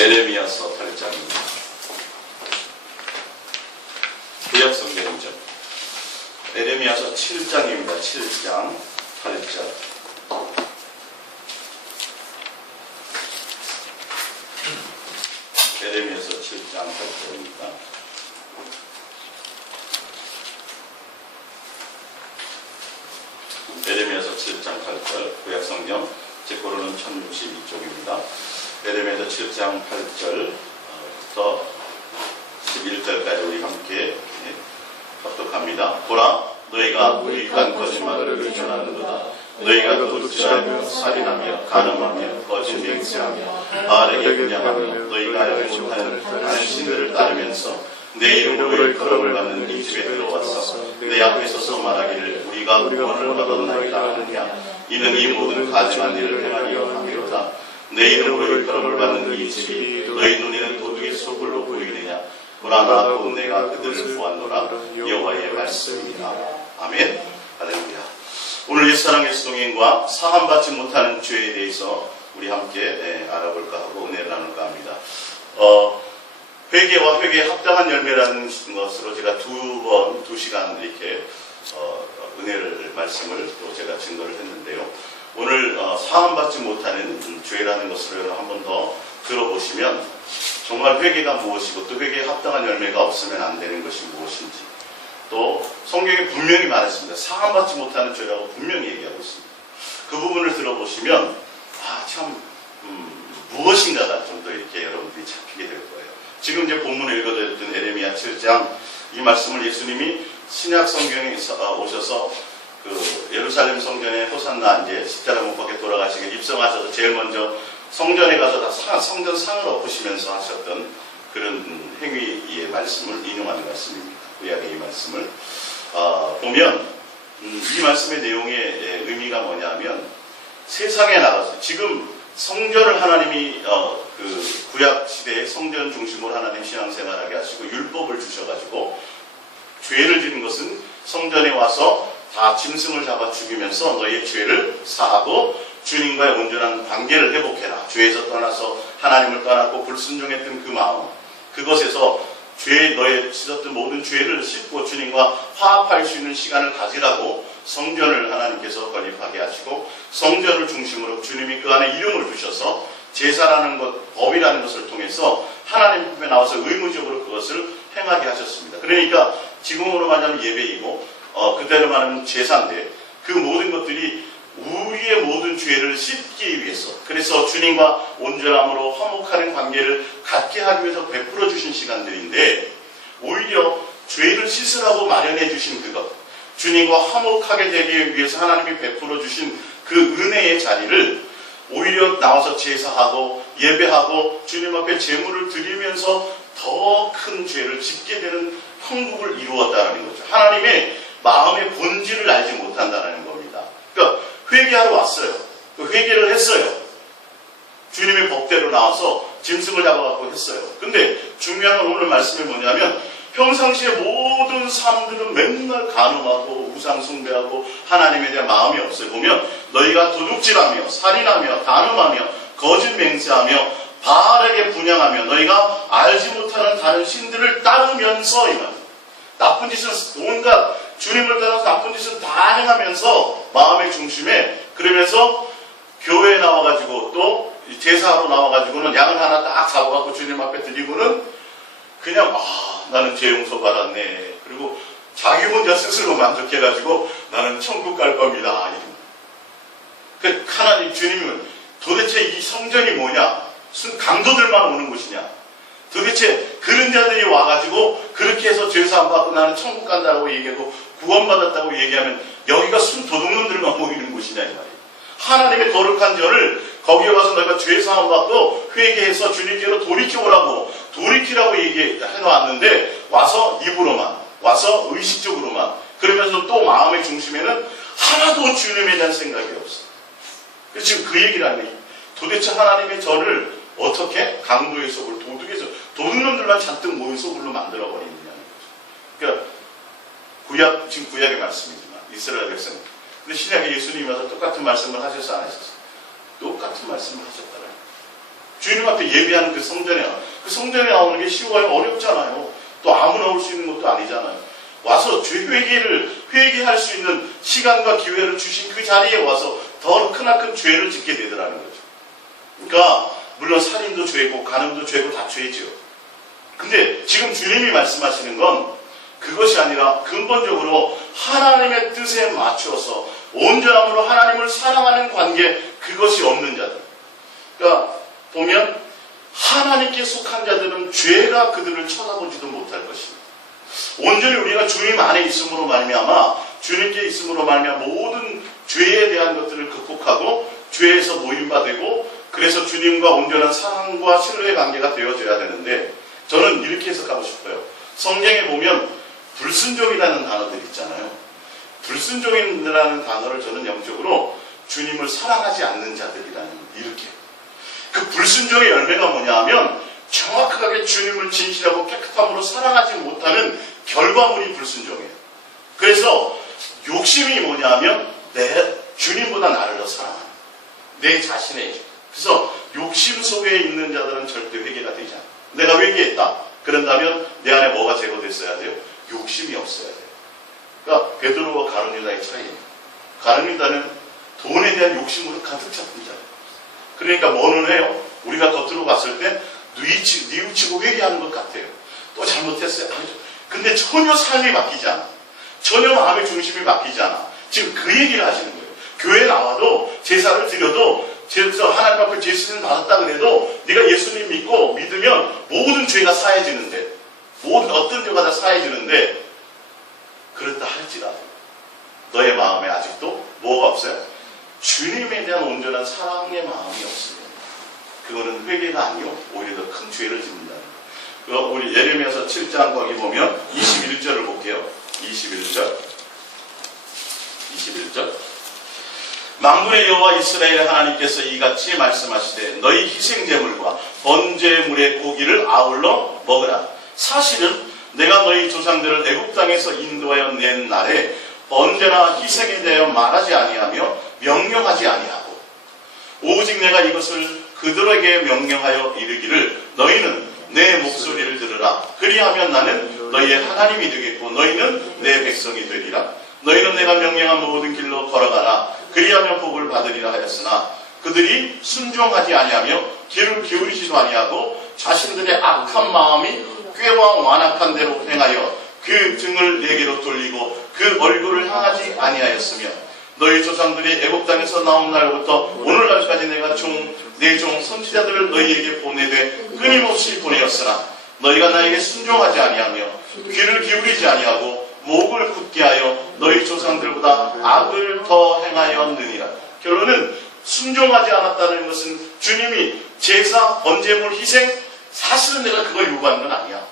에레미야서 8장입니다. 구약 성경이죠. 에레미야서 7장입니다. 7장 8절. 에레미야서 7장 8절입니다. 에레미야서 7장 8절. 구약 성경 제 거로는 1062쪽입니다. 에레미야서 7장 8절부터 11절까지 우리 함께 합독합니다. 보라, 너희가 무익한 거짓말을 의존하는도다. 너희가 도둑질하며 살인하며 간음하며 거짓 맹세하며 바알에게 분양하며 너희가 알지 못하는 다른 신들을 따르면서 내 이름으로 일컬음을 받는 이 집에 들어와서 내 앞에 서서 말하기를 우리가 구원을 받았나이다 하느냐. 이는 이 모든 가증한 일을 행하려 함이로다. 내 이름으로 일컬음을 받는 이 집이 너희 눈에는 도둑의 소굴로 보이느냐. 보라, 나 곧 내가 그들을 보았노라. 여호와의 말씀이다. 아멘. 할렐루야. 오늘 옛사랑 옛동행과 사함받지 못하는 죄에 대해서 우리 함께 알아볼까 하고 은혜를 나눌까 합니다. 회개와 회개에 합당한 열매라는 것으로 제가 두 시간 이렇게 은혜를 말씀을 또 제가 증거를 했는데요. 오늘 사함받지 못하는 죄라는 것을 한 번 더 들어보시면 정말 회개가 무엇이고 또 회개에 합당한 열매가 없으면 안 되는 것이 무엇인지, 또 성경에 분명히 말했습니다. 사함받지 못하는 죄라고 분명히 얘기하고 있습니다. 그 부분을 들어보시면 참 무엇인가가 좀 더 이렇게 여러분들이 잡히게 될 거예요. 지금 이제 본문을 읽어드렸던 에레미야 7장, 이 말씀을 예수님이 신약 성경에 오셔서 그 예루살렘 성전에 호산나 이제 십자가 못 박혀 돌아가시게 입성하셔서 제일 먼저 성전에 가서 다 성전 상을 엎으시면서 하셨던 그런 행위의 말씀을 인용하는 말씀입니다. 구약의 이 말씀을 보면 이 말씀의 내용의 의미가 뭐냐면, 세상에 나가서 지금 성전을 하나님이 그 구약 시대에 성전 중심으로 하나님 신앙생활하게 하시고 율법을 주셔가지고 죄를 지은 것은 성전에 와서 다 짐승을 잡아 죽이면서 너희의 죄를 사하고 주님과의 온전한 관계를 회복해라. 죄에서 떠나서 하나님을 떠났고 불순종했던 그 마음, 그것에서 너의 씻었던 모든 죄를 씻고 주님과 화합할 수 있는 시간을 가지라고 성전을 하나님께서 건립하게 하시고, 성전을 중심으로 주님이 그 안에 이름을 두셔서 제사라는 것, 법이라는 것을 통해서 하나님 품에 나와서 의무적으로 그것을 행하게 하셨습니다. 그러니까 지금으로 말하면 예배이고 그때로 말하면 제사인데, 그 모든 것들이 우리의 모든 죄를 씻기 위해서, 그래서 주님과 온전함으로 화목하는 관계를 갖게 하기 위해서 베풀어 주신 시간들인데, 오히려 죄를 씻으라고 마련해 주신 그것, 주님과 화목하게 되기 위해서 하나님이 베풀어 주신 그 은혜의 자리를 오히려 나와서 제사하고 예배하고 주님 앞에 제물을 드리면서 더 큰 죄를 짓게 되는 형국을 이루었다는 거죠. 하나님의 마음의 본질을 알지 못한다는 겁니다. 그러니까 회개하러 왔어요. 그 회개를 했어요. 주님의 법대로 나와서 짐승을 잡아갖고 했어요. 근데 중요한 건 오늘 말씀이 뭐냐면, 평상시에 모든 사람들은 맨날 간음하고 우상 숭배하고 하나님에 대한 마음이 없어요. 보면 너희가 도둑질하며 살인하며 간음하며 거짓 맹세하며 바알에게 분양하며 너희가 알지 못하는 다른 신들을 따르면서, 이 말, 나쁜 짓은 온갖 주님을 따라서 나쁜 짓은 다 행하면서 마음의 중심에, 그러면서 교회에 나와가지고 또 제사하러 나와가지고는 양을 하나 딱 잡아갖고 주님 앞에 드리고는 그냥 나는 죄 용서 받았네, 그리고 자기 혼자 스스로 만족해가지고 나는 천국 갈 겁니다. 그 하나님 주님은 도대체 이 성전이 뭐냐, 무슨 강도들만 오는 곳이냐, 도대체 그런 자들이 와가지고 그렇게 해서 죄사 안 받고 나는 천국 간다고 얘기하고 구원받았다고 얘기하면 여기가 순 도둑놈들만 모이는 곳이냐 이 말이에요. 하나님의 거룩한 전을 거기에 와서 너희가 죄사함 받고 회개해서 주님께로 돌이키라고 얘기해놓았는데, 와서 입으로만, 와서 의식적으로만, 그러면서 또 마음의 중심에는 하나도 주님에 대한 생각이 없어. 그래서 지금 그 얘기를 하는 거예요. 도대체 하나님의 전을 어떻게 강도의 속을 도둑놈들만 잔뜩 모인 속으로 만들어버리느냐는 거죠. 그러니까 지금 구약의 말씀이지만 이스라엘 백성, 근데 신약에 예수님이 와서 똑같은 말씀을 하셔서 안 하셨어요? 똑같은 말씀을 하셨다는 거예요. 주님 앞에 예배하는 그 성전에 나오는 게 쉬워요? 어렵잖아요. 또 아무나 올 수 있는 것도 아니잖아요. 와서 죄 회개할 수 있는 시간과 기회를 주신 그 자리에 와서 더 크나큰 죄를 짓게 되더라는 거죠. 그러니까 물론 살인도 죄고 간음도 죄고 다 죄죠. 근데 지금 주님이 말씀하시는 건 그것이 아니라 근본적으로 하나님의 뜻에 맞춰서 온전함으로 하나님을 사랑하는 관계, 그것이 없는 자들. 그러니까 보면 하나님께 속한 자들은 죄가 그들을 쳐다보지도 못할 것입니다. 온전히 우리가 주님 안에 있음으로 말미암아, 주님께 있음으로 말미암아 모든 죄에 대한 것들을 극복하고 죄에서 모임받고, 그래서 주님과 온전한 사랑과 신뢰의 관계가 되어져야 되는데, 저는 이렇게 해석하고 싶어요. 성경에 보면 불순종이라는 단어들 있잖아요. 불순종이라는 단어를 저는 영적으로 주님을 사랑하지 않는 자들이라는, 이렇게. 그 불순종의 열매가 뭐냐 하면 정확하게 주님을 진실하고 깨끗함으로 사랑하지 못하는 결과물이 불순종이에요. 그래서 욕심이 뭐냐 하면 주님보다 나를 더 사랑하는, 내 자신의. 그래서 욕심 속에 있는 자들은 절대 회개가 되지 않아요. 내가 회개했다 그런다면 내 안에 뭐가 제거됐어야 돼요? 욕심이 없어야 돼요. 그러니까 베드로와 가룟유다의 차이예요. 가룟유다는 돈에 대한 욕심으로 가득 찼던 자예요. 그러니까 뭐는 해요? 우리가 겉으로 봤을 때 뉘우치고 회개하는 것 같아요. 또 잘못했어요. 근데 전혀 삶이 바뀌지 않아. 전혀 마음의 중심이 바뀌지 않아. 지금 그 얘기를 하시는 거예요. 교회에 나와도 제사를 드려도, 하나님 앞에 예수님 받았다 그래도 네가 예수님 믿으면 모든 죄가 사해지는데, 모든 어떤 죄가 다 사해지는데, 그렇다 할지라도 너의 마음에 아직도 뭐가 없어요? 주님에 대한 온전한 사랑의 마음이 없으면 그거는 회개가 아니요 오히려 더 큰 죄를 짓는다는 거예요. 우리 예레미야서 7장 거기 보면 21절을 볼게요. 21절. 만군의 여호와 이스라엘 하나님께서 이같이 말씀하시되 너희 희생제물과 번제물의 고기를 아울러 먹으라. 사실은 내가 너희 조상들을 애굽 땅에서 인도하여 낸 날에 번제나 희생에 대하여 말하지 아니하며 명령하지 아니하고, 오직 내가 이것을 그들에게 명령하여 이르기를 너희는 내 목소리를 들으라. 그리하면 나는 너희의 하나님이 되겠고 너희는 내 백성이 되리라. 너희는 내가 명령한 모든 길로 걸어가라. 그리하면 복을 받으리라 하였으나 그들이 순종하지 아니하며 귀를 기울이지도 아니하고 자신들의 악한 마음이 꾀와 완악한 대로 행하여 그 등을 내게로 돌리고 그 얼굴을 향하지 아니하였으며, 너희 조상들이 애굽 땅에서 나온 날부터 오늘날까지 내가 내 종 선지자들을 너희에게 보내되 끊임없이 보내었으나 너희가 나에게 순종하지 아니하며 귀를 기울이지 아니하고 목을 굳게 하여 너희 조상들보다 악을 더 행하였느니라. 결론은 순종하지 않았다는 것은 주님이 제사, 번제물, 희생, 사실은 내가 그걸 요구하는 건 아니야.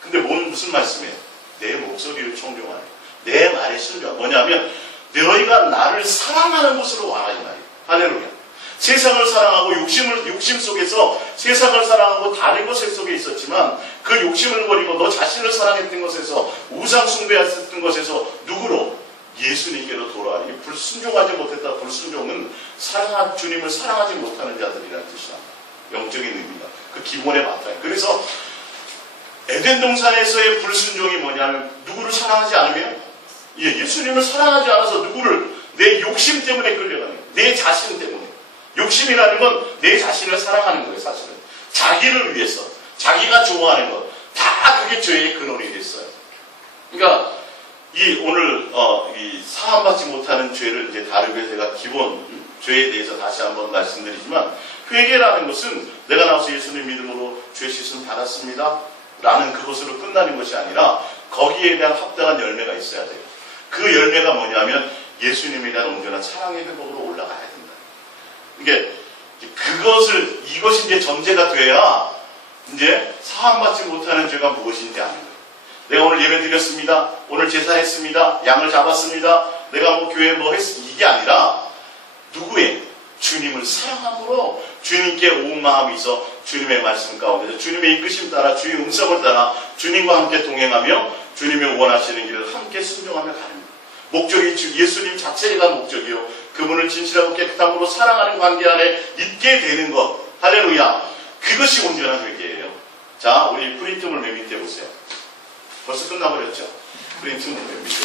근데 무슨 말씀이에요? 내 목소리를 청종하네. 내 말에 순종. 뭐냐면 너희가 나를 사랑하는 곳으로 와라, 이 말이에요. 할렐루야. 세상을 사랑하고 욕심 속에서 세상을 사랑하고 다른 것을 속에 있었지만, 그 욕심을 버리고 너 자신을 사랑했던 것에서, 우상 숭배했던 것에서 누구로? 예수님께로 돌아가니. 불순종하지 못했다. 불순종은 주님을 사랑하지 못하는 자들이라는 뜻이야. 영적인 의미가. 그 기본의 바탕. 그래서 에덴 동산에서의 불순종이 뭐냐면 누구를 사랑하지 않으면, 예수님을 사랑하지 않아서 누구를, 내 욕심 때문에 끌려가는 거예요. 내 자신 때문에. 욕심이라는 건 내 자신을 사랑하는 거예요, 사실은. 자기를 위해서, 자기가 좋아하는 것, 다 그게 죄의 근원이 됐어요. 그러니까 오늘 이 사함받지 못하는 죄를 이제 다루게, 제가 기본 죄에 대해서 다시 한번 말씀드리지만, 회개라는 것은 내가 나와서 예수님 믿음으로 죄 씻음 받았습니다 라는 그것으로 끝나는 것이 아니라 거기에 대한 합당한 열매가 있어야 돼요. 그 열매가 뭐냐면 예수님에 대한 온전한 사랑의 회복으로 올라가야 된다. 이것이 이제 전제가 돼야 이제 사함받지 못하는 죄가 무엇인지 아는 거예요. 내가 오늘 예배 드렸습니다. 오늘 제사했습니다. 양을 잡았습니다. 내가 교회에 이게 아니라 누구의? 주님을 사랑함으로 주님께 온 마음이 있어 주님의 말씀 가운데서 주님의 이끄심 따라 주의 음성을 따라 주님과 함께 동행하며 주님의 원하시는 길을 함께 순종하며 가는 거예요. 목적이 예수님 자체가 목적이요. 그분을 진실하고 깨끗함으로 사랑하는 관계 안에 있게 되는 것. 할렐루야. 그것이 온전한 회개예요. 자, 우리 프린트물 맨 밑에 보세요. 벌써 끝나버렸죠? 프린트물 맨 밑에.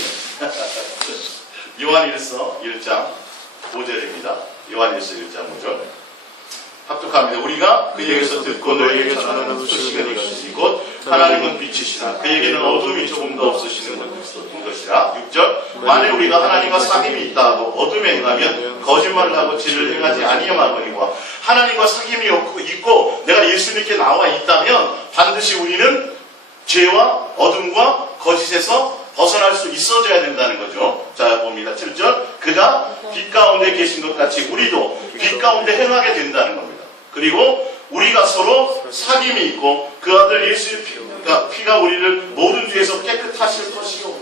요한일서 1장 5절입니다. 요한일서 1장 5절. 합독합니다. 우리가 그에게서 듣고 너희에게 전하는 소식은 이것이니 곧 하나님은 빛이시나 그에게는 어둠이 조금도 없으시는 것이라. 6절. 만일 우리가 하나님과 사귐이 있다 하고 어둠에 행하면 거짓말을 하고 진리를 행하지 아니하거니와 하나님과 사귐이 있고 내가 예수님께 나와 있다면 반드시 우리는 죄와 어둠과 거짓에서 벗어날 수 있어져야 된다는 거죠. 자, 봅니다. 7절. 그가 빛 가운데 계신 것 같이 우리도 빛 가운데 행하게 된다는 겁니다. 그리고 우리가 서로 사귐이 있고 그 아들 예수의 피가 우리를 모든 죄에서 깨끗하실 것이요.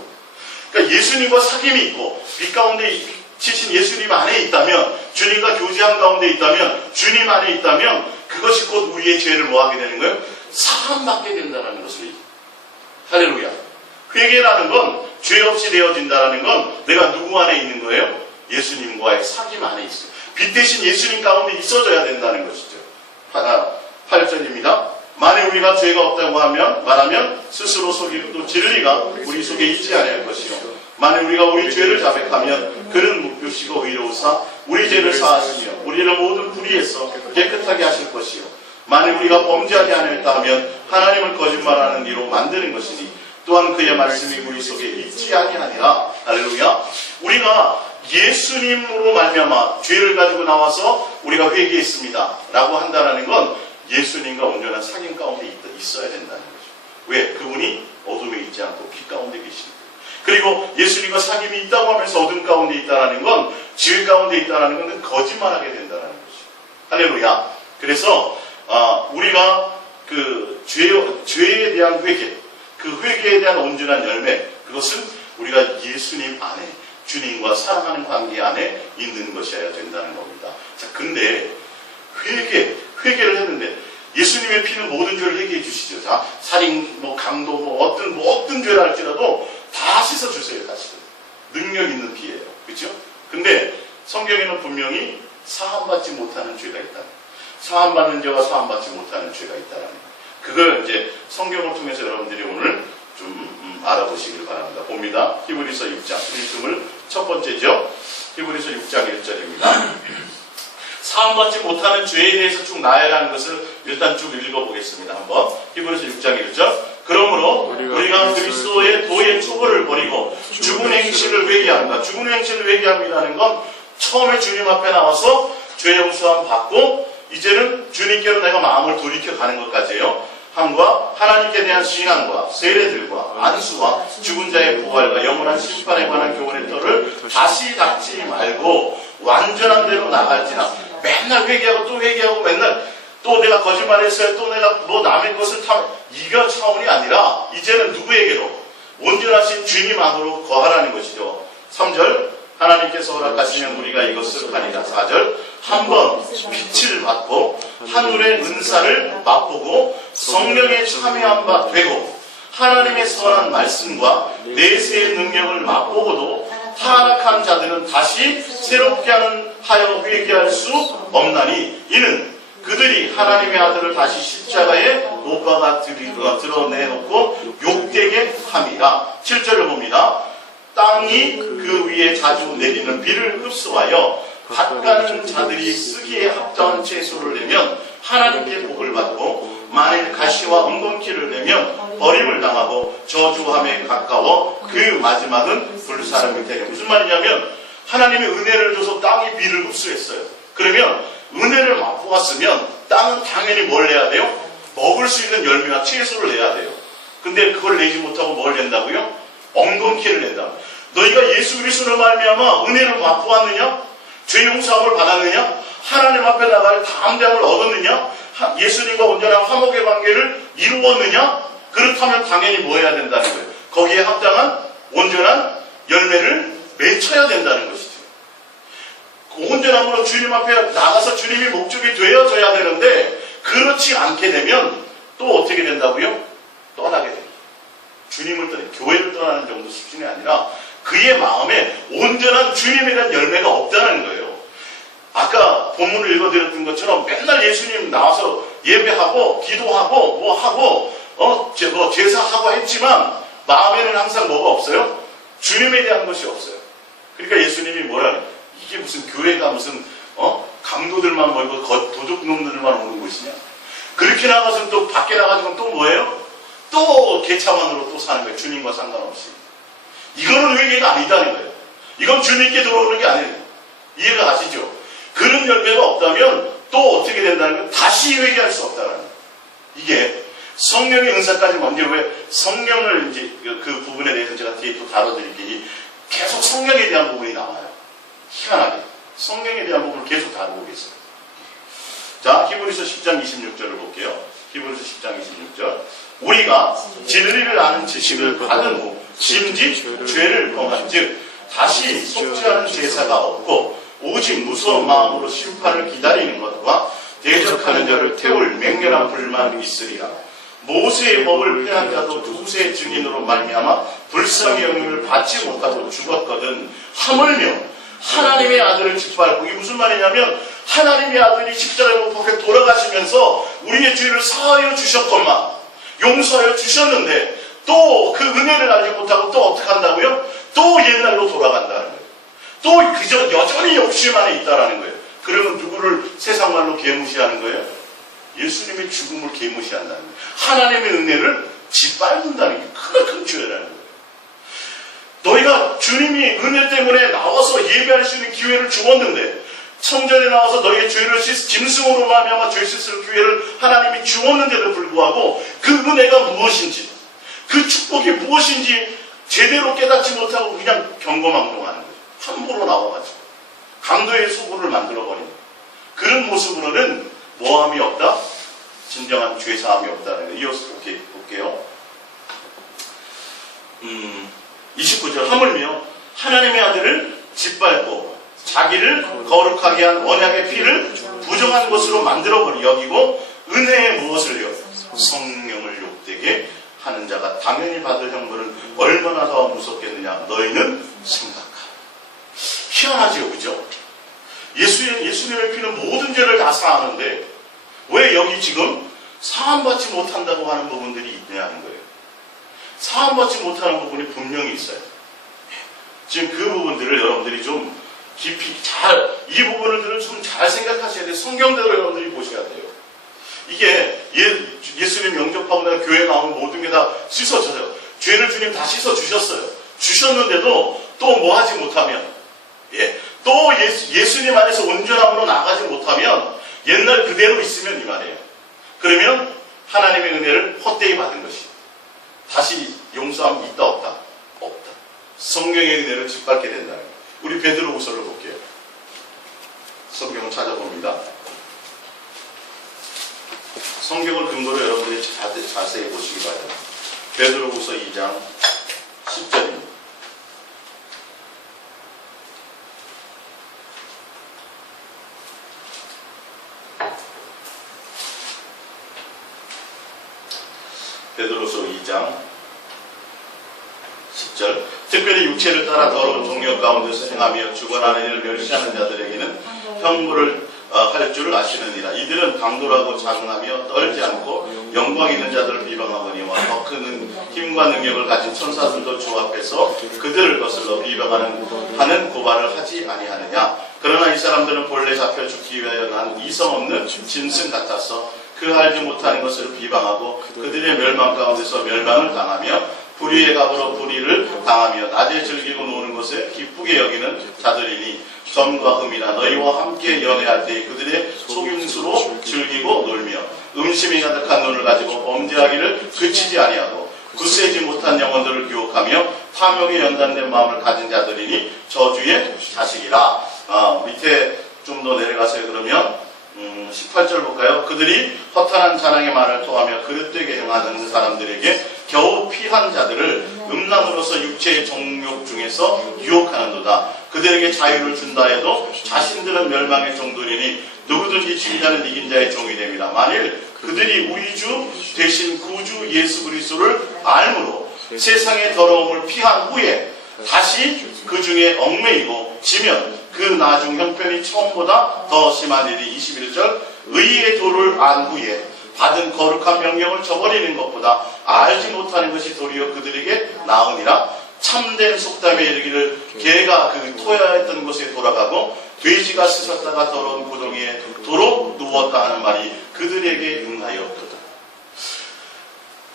그러니까 예수님과 사귐이 있고 빛 가운데 치신 예수님 안에 있다면, 주님과 교제한 가운데 있다면, 주님 안에 있다면 그것이 곧 우리의 죄를 뭐하게 되는 거예요? 사함받게 된다는 것을 얘기해요. 할렐루야. 회개라는 건 죄 없이 되어진다는 건 내가 누구 안에 있는 거예요? 예수님과의 사귐 안에 있어요. 빛 대신 예수님 가운데 있어져야 된다는 것이죠. 8절입니다. 만일 우리가 죄가 없다고 말하면 스스로 속이고 또 진리가 우리 속에 있지 않을 것이요. 만일 우리가 우리 죄를 자백하면 그는 묵으시고 의로우사 우리 죄를 사하시며 우리를 모든 불의에서 깨끗하게 하실 것이요. 만일 우리가 범죄하지 않았다 하면 하나님을 거짓말하는 이로 만드는 것이니 또한 그의 말씀이 우리 속에 있지 아니하니라. 할렐루야. 우리가 예수님으로 말미암아 죄를 가지고 나와서 우리가 회개했습니다 라고 한다는 건 예수님과 온전한 사귐 가운데 있어야 된다는 거죠. 왜? 그분이 어둠에 있지 않고 빛 가운데 계십니다. 그리고 예수님과 사귐이 있다고 하면서 어둠 가운데 있다는 건, 지혜 가운데 있다는 건 거짓말하게 된다는 거죠. 할렐루야. 그래서 우리가 그 죄에 대한 회개, 그 회개에 대한 온전한 열매, 그것은 우리가 예수님 안에, 주님과 사랑하는 관계 안에 있는 것이어야 된다는 겁니다. 자, 근데 회개를 했는데 예수님의 피는 모든 죄를 회개해 주시죠. 자, 살인, 강도, 어떤 죄를 할지라도 다 씻어 주세요. 사실은 능력 있는 피예요. 그렇죠? 근데 성경에는 분명히 사함받지 못하는 죄가 있다. 사함받는 죄와 사함받지 못하는 죄가 있다는 거. 그걸 이제 성경을 통해서 여러분들이 오늘 좀 알아보시길 바랍니다. 봅니다. 히브리서 6장. 말씀을 첫 번째죠. 히브리서 6장 1절입니다. 사함받지 못하는 죄에 대해서 쭉 나열하는 것을 일단 쭉 읽어보겠습니다. 한번. 히브리서 6장 1절. 그러므로 우리가 그리스도의 도의 초벌을 버리고 죽은 행실을 회개한다. 죽은 행실을 회개합니다는 건 처음에 주님 앞에 나와서 죄 용서함 받고 이제는 주님께로 내가 마음을 돌이켜 가는 것까지예요. 함과 하나님께 대한 신앙과 세례들과 안수와 죽은 자의 부활과 영원한 심판에 관한 교훈의 터를 다시 닫지 말고 완전한 대로 나갈지나. 맨날 회개하고 또 회개하고 맨날 또 내가 거짓말했어요. 또 내가 남의 것을 이거 차원이 아니라 이제는 누구에게로? 온전하신 주님 안으로 거하라는 것이죠. 3절. 하나님께서 허락하시면 우리가 이것을 하리라. 4절. 한번 빛을 받고 하늘의 은사를 맛보고 성령에 참여한 바 되고 하나님의 선한 말씀과 내세의 능력을 맛보고도 타락한 자들은 다시 새롭게 하여 회개할 수 없나니 이는 그들이 하나님의 아들을 다시 십자가에 못 박아 드러내놓고 욕되게 함이라. 7절을 봅니다. 땅이 그 위에 자주 내리는 비를 흡수하여 갓가는 자들이 쓰기에 합당한 채소를 내면 하나님께 복을 받고 만일 가시와 엉겅퀴를 내면 버림을 당하고 저주함에 가까워 그 마지막은 불사름이 되게. 무슨 말이냐면 하나님이 은혜를 줘서 땅이 비를 흡수했어요. 그러면 은혜를 맛보았으면 땅은 당연히 뭘 내야 돼요? 먹을 수 있는 열매와 채소를 내야 돼요. 근데 그걸 내지 못하고 뭘 낸다고요? 엉겅퀴를 낸다. 너희가 예수 그리스도로 말미암아 은혜를 맛보았느냐? 죄 용서함을 받았느냐? 하나님 앞에 나갈 담대함을 얻었느냐? 예수님과 온전한 화목의 관계를 이루었느냐? 그렇다면 당연히 뭐 해야 된다는 거예요? 거기에 합당한 온전한 열매를 맺혀야 된다는 것이죠. 온전함으로 주님 앞에 나가서 주님이 목적이 되어져야 되는데 그렇지 않게 되면 또 어떻게 된다고요? 떠나게 됩니다. 주님을 떠나, 교회를 떠나는 정도 수준이 아니라 그의 마음에 온전한 주님에 대한 열매가 없다는 거예요. 아까 본문을 읽어드렸던 것처럼 맨날 예수님 나와서 예배하고 기도하고 뭐 하고 제사하고 했지만 마음에는 항상 뭐가 없어요? 주님에 대한 것이 없어요. 그러니까 예수님이 뭐라 해요? 이게 무슨 교회가 무슨 강도들만 모이고 도둑놈들만 오는 곳이냐? 그렇게 나가서 또 밖에 나가지고 또 뭐예요? 또 개차만으로 또 사는 거예요. 주님과 상관없이. 이거는 회개가 아니다는 거예요. 이건 주님께 들어오는 게 아니에요. 이해가 가시죠? 그런 열매가 없다면 또 어떻게 된다는 거예요? 다시 회개할 수 없다는 거예요. 이게 성령의 은사까지 먼저 왜 성령을 이제 그 부분에 대해서 제가 뒤에 또 다뤄드릴게요. 계속 성령에 대한 부분이 나와요. 희한하게. 성령에 대한 부분을 계속 다루고 계세요. 자, 히브리서 10장 26절을 볼게요. 히브리서 10장 26절. 우리가 진리를 아는 지식을 받은 후 짐짓 죄를 범한 즉 다시 속죄하는 제사가 없고 오직 무서운 마음으로 심판을 기다리는 것과 대적하는 자를 태울 맹렬한 불만이 있으리라. 모세의 법을 폐한 자도 두세 증인으로 말미암아 불쌍의 영향을 받지 못하고 죽었거든. 하물며 하나님의 아들을 짓밟고, 이게 무슨 말이냐면 하나님의 아들이 십자가에 못 박혀 돌아가시면서 우리의 죄를 사하여 주셨건만, 용서하여 주셨는데 또 그 은혜를 알지 못하고 또 어떻게 한다고요? 또 옛날로 돌아간다는 거예요. 또 그저 여전히 욕심 안에 있다라는 거예요. 그러면 누구를 세상 말로 개무시하는 거예요? 예수님의 죽음을 개무시한다는 거예요. 하나님의 은혜를 짓밟는다는 게 크나큰 죄라는 거예요. 너희가 주님이 은혜 때문에 나와서 예배할 수 있는 기회를 주었는데, 성전에 나와서 너희의 죄를 짐승으로 말미암아 죄 씻을 기회를 하나님이 주었는데도 불구하고 그 은혜가 무엇인지, 그 축복이 무엇인지 제대로 깨닫지 못하고 그냥 경거망동하는 거예요. 함부로 나와가지고 강도의 소굴을 만들어버리는 그런 모습으로는 모함이 없다? 진정한 죄사함이 없다는 거예요. 이어서 볼게요. 29절. 하물며 하나님의 아들을 짓밟고 자기를 거룩하게 한 언약의 피를 부정한 것으로 만들어버리 여기고 은혜의 무엇을요? 성령을 욕되게 하는 자가 당연히 받을 형벌은 얼마나 더 무섭겠느냐 너희는 생각하라. 희한하죠, 그죠? 예수님의 피는 모든 죄를 다 사하는데 왜 여기 지금 사함받지 못한다고 하는 부분들이 있냐는 거예요. 사함받지 못하는 부분이 분명히 있어요. 지금 그 부분들을 여러분들이 좀 깊이 이 부분들을 좀 잘 생각하셔야 돼요. 성경대로 여러분들이 보셔야 돼요. 이게 예수님 영접하고 내가 교회 나오면 모든 게 다 씻어져요. 죄를 주님 다 씻어주셨어요. 주셨는데도 또 뭐 하지 못하면, 또 예수님 안에서 온전함으로 나가지 못하면 옛날 그대로 있으면 이 말이에요. 그러면 하나님의 은혜를 헛되이 받은 것이 다시 용서함이 있다 없다? 없다. 성령의 은혜를 짓밟게 된다는 거예요. 우리 베드로후서를 볼게요. 성경을 찾아봅니다. 성경을 근거로 여러분들이 자세히 보시기 바랍니다. 베드로후서 2장 10절입니다. 베드로후서 2장 10절. 특별히 육체를 따라 더러운 종력 가운데서 행하며 죽어나는 일을 멸시하는 자들에게는 형벌을 할 줄을 아시느니라. 이들은 강도라고 자긍하며 떨지 않고 영광 있는 자들을 비방하거니와 더 큰 힘과 능력을 가진 천사들도 주 앞에서 그들을 거슬러 비방하는 고발을 하지 아니하느냐. 그러나 이 사람들은 본래 잡혀 죽기 위하여 난 이성 없는 짐승 같아서 그 알지 못하는 것을 비방하고 그들의 멸망 가운데서 멸망을 당하며 불의의 값으로 불의를 당하며 낮에 즐기고 노는 것에 기쁘게 여기는 자들이니 점과 흠이나 너희와 함께 연애할 때 그들의 속임수로 즐기고 놀며 음심이 가득한 눈을 가지고 범죄하기를 그치지 아니하고 굳세지 못한 영혼들을 유혹하며 탐욕에 연단된 마음을 가진 자들이니 저주의 자식이라. 밑에 좀 더 내려가서 그러면 18절 볼까요? 그들이 허탄한 자랑의 말을 토하며 그릇되게 행하는 사람들에게 겨우 피한 자들을 음란으로서 육체의 정욕 중에서 유혹하는도다. 그들에게 자유를 준다 해도 자신들은 멸망의 종들이니 누구든지 지은 자는 이긴 자의 종이 됩니다. 만일 그들이 우리 주 대신 구주 예수 그리스도를 알므로 세상의 더러움을 피한 후에 다시 그 중에 얽매이고 지면 그 나중 형편이 처음보다 더 심한 일이 21절 의의 도를 안 후에 받은 거룩한 명령을 저버리는 것보다 알지 못하는 것이 도리어 그들에게 나으니라. 참된 속담에 이르기를 개가 그 토야했던 곳에 돌아가고 돼지가 씻었다가 더러운 구덩이에 도로 누웠다 하는 말이 그들에게 응하였도다.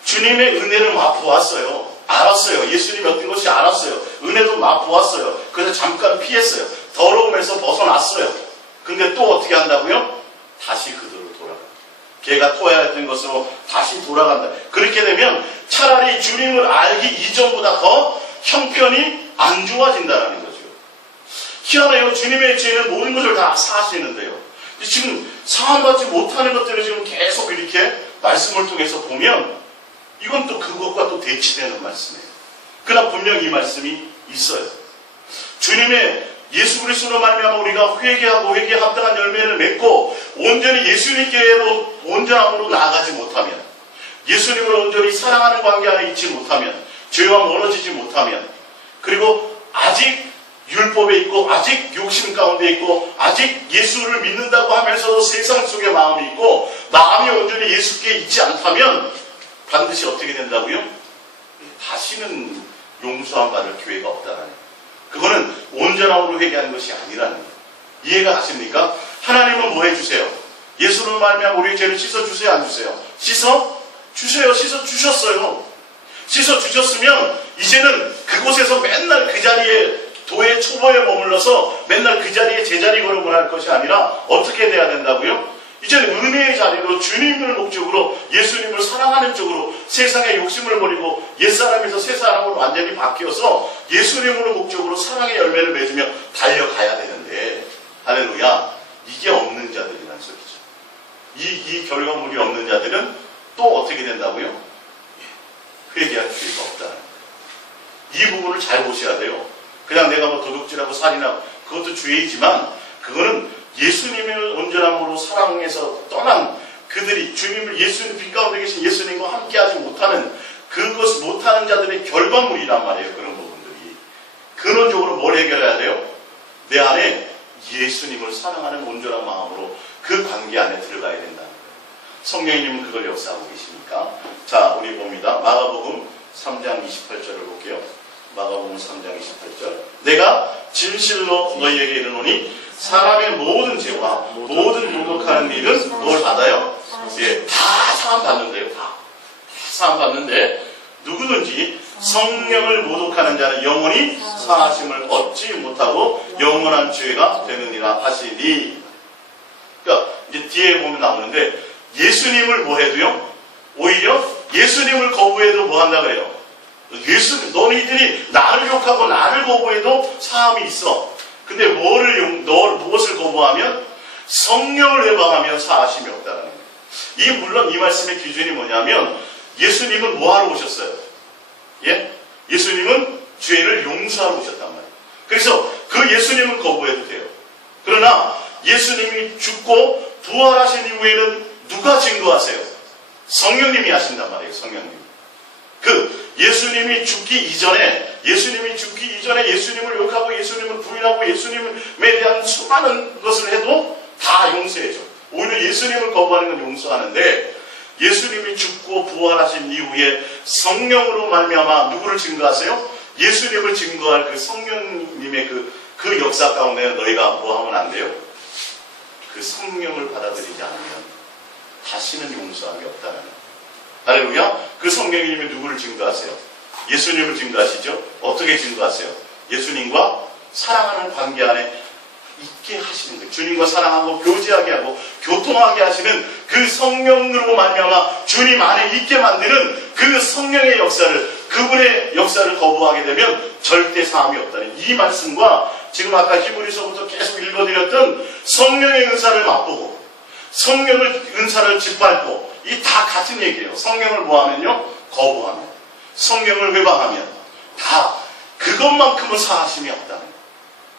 주님의 은혜를 맛보았어요. 알았어요. 예수님이 어떤 것이 알았어요. 은혜도 맛보았어요. 그래서 잠깐 피했어요. 더러움에서 벗어났어요. 근데 또 어떻게 한다고요? 다시 그들로 돌아가. 걔가 토야했던 것으로 다시 돌아간다. 그렇게 되면 차라리 주님을 알기 이전보다 더 형편이 안 좋아진다는 거죠. 희한해요. 주님의 죄는 모든 것을 다 사하시는데요. 지금 사함받지 못하는 것들을 지금 계속 이렇게 말씀을 통해서 보면 이건 또 그것과 또 대치되는 말씀이에요. 그러나 분명히 이 말씀이 있어요. 주님의 예수 그리스도로 말미암아 우리가 회개하고 회개에 합당한 열매를 맺고 온전히 예수님께로 온전함으로 나아가지 못하면, 예수님을 온전히 사랑하는 관계 안에 있지 못하면, 죄와 멀어지지 못하면, 그리고 아직 율법에 있고 아직 욕심 가운데 있고 아직 예수를 믿는다고 하면서도 세상 속에 마음이 있고 마음이 온전히 예수께 있지 않다면 반드시 어떻게 된다고요? 다시는 용서함 받을 기회가 없다는 거예요. 그거는 온전함으로 회개하는 것이 아니라는 거예요. 이해가 가십니까? 하나님은 뭐 해주세요? 예수로 말미암아 우리의 죄를 씻어주세요, 안 주세요? 씻어주세요. 씻어주셨어요. 씻어주셨으면 이제는 그곳에서 맨날 그 자리에 도의 초보에 머물러서 맨날 그 자리에 제자리 걸음을 할 것이 아니라 어떻게 돼야 된다고요? 이제는 은혜의 자리로 주님을 목적으로 예수님을 사랑하는 쪽으로 세상의 욕심을 버리고 옛사람에서 새사람으로 완전히 바뀌어서 예수님으로 목적으로 사랑의 열매를 맺으며 달려가야 되는데, 할렐루야, 이게 없는 자들이란 소리죠. 이 결과물이 없는 자들은 또 어떻게 된다고요? 회개할 기회가 없다는 거예요. 이 부분을 잘 보셔야 돼요. 그냥 내가 뭐 도둑질하고 살인하고 그것도 죄이지만 그거는 예수님을 온전함으로 사랑해서 떠난 그들이 주님을 예수님 빛 가운데 계신 예수님과 함께하지 못하는 그것 못하는 자들의 결과물이란 말이에요. 그런 부분들이 근원적으로 뭘 해결해야 돼요? 내 안에 예수님을 사랑하는 온전한 마음으로 그 관계 안에 들어가야 된다는 거예요. 성령님은 그걸 역사하고 계십니까? 자, 우리 봅니다. 마가복음 3장 28절을 볼게요. 마가복음 3장 28절. 내가 진실로 너희에게 이르노니 사람의 모든 죄와 모든 모독하는 일은 뭘 받아요? 예, 다 사함 받는데요. 다 사함 받는데 누구든지 성령을 모독하는 자는 영원히 사하심을 얻지 못하고 영원한 죄가 되느니라 하시니. 그러니까 이제 뒤에 보면 나오는데 예수님을 뭐 해도요? 오히려 예수님을 거부해도 뭐 한다 그래요? 너희들이 나를 욕하고 나를 거부해도 사함이 있어. 근데 무엇을 거부하면? 성령을 회방하면 사하심이 없다는 거예요. 물론 이 말씀의 기준이 뭐냐면 예수님은 뭐하러 오셨어요? 예? 예수님은 죄를 용서하러 오셨단 말이에요. 그래서 그 예수님은 거부해도 돼요. 그러나 예수님이 죽고 부활하신 이후에는 누가 증거하세요? 성령님이 하신단 말이에요. 성령님. 예수님이 죽기 이전에 예수님을 욕하고 예수님을 부인하고 예수님에 대한 수많은 것을 해도 다 용서해줘. 오히려 예수님을 거부하는 건 용서하는데 예수님이 죽고 부활하신 이후에 성령으로 말미암아 누구를 증거하세요? 예수님을 증거할 그 성령님의 그 역사 가운데 너희가 뭐 하면 안 돼요? 그 성령을 받아들이지 않으면 다시는 용서함이 없다는 거예요. 할렐루야. 그 성령님이 누구를 증거하세요? 예수님을 증거하시죠. 어떻게 증거하세요? 예수님과 사랑하는 관계 안에 있게 하시는 거예요. 주님과 사랑하고 교제하게 하고 교통하게 하시는 그 성령으로 말미암아 주님 안에 있게 만드는 그 성령의 역사를, 그분의 역사를 거부하게 되면 절대 사함이 없다는 이 말씀과 지금 아까 히브리서부터 계속 읽어드렸던 성령의 은사를 맛보고 성령의 은사를 짓밟고 이 다 같은 얘기예요. 성령을 뭐하면요? 거부하면, 성령을 회방하면 다 그것만큼은 사하심이 없다는 거예요.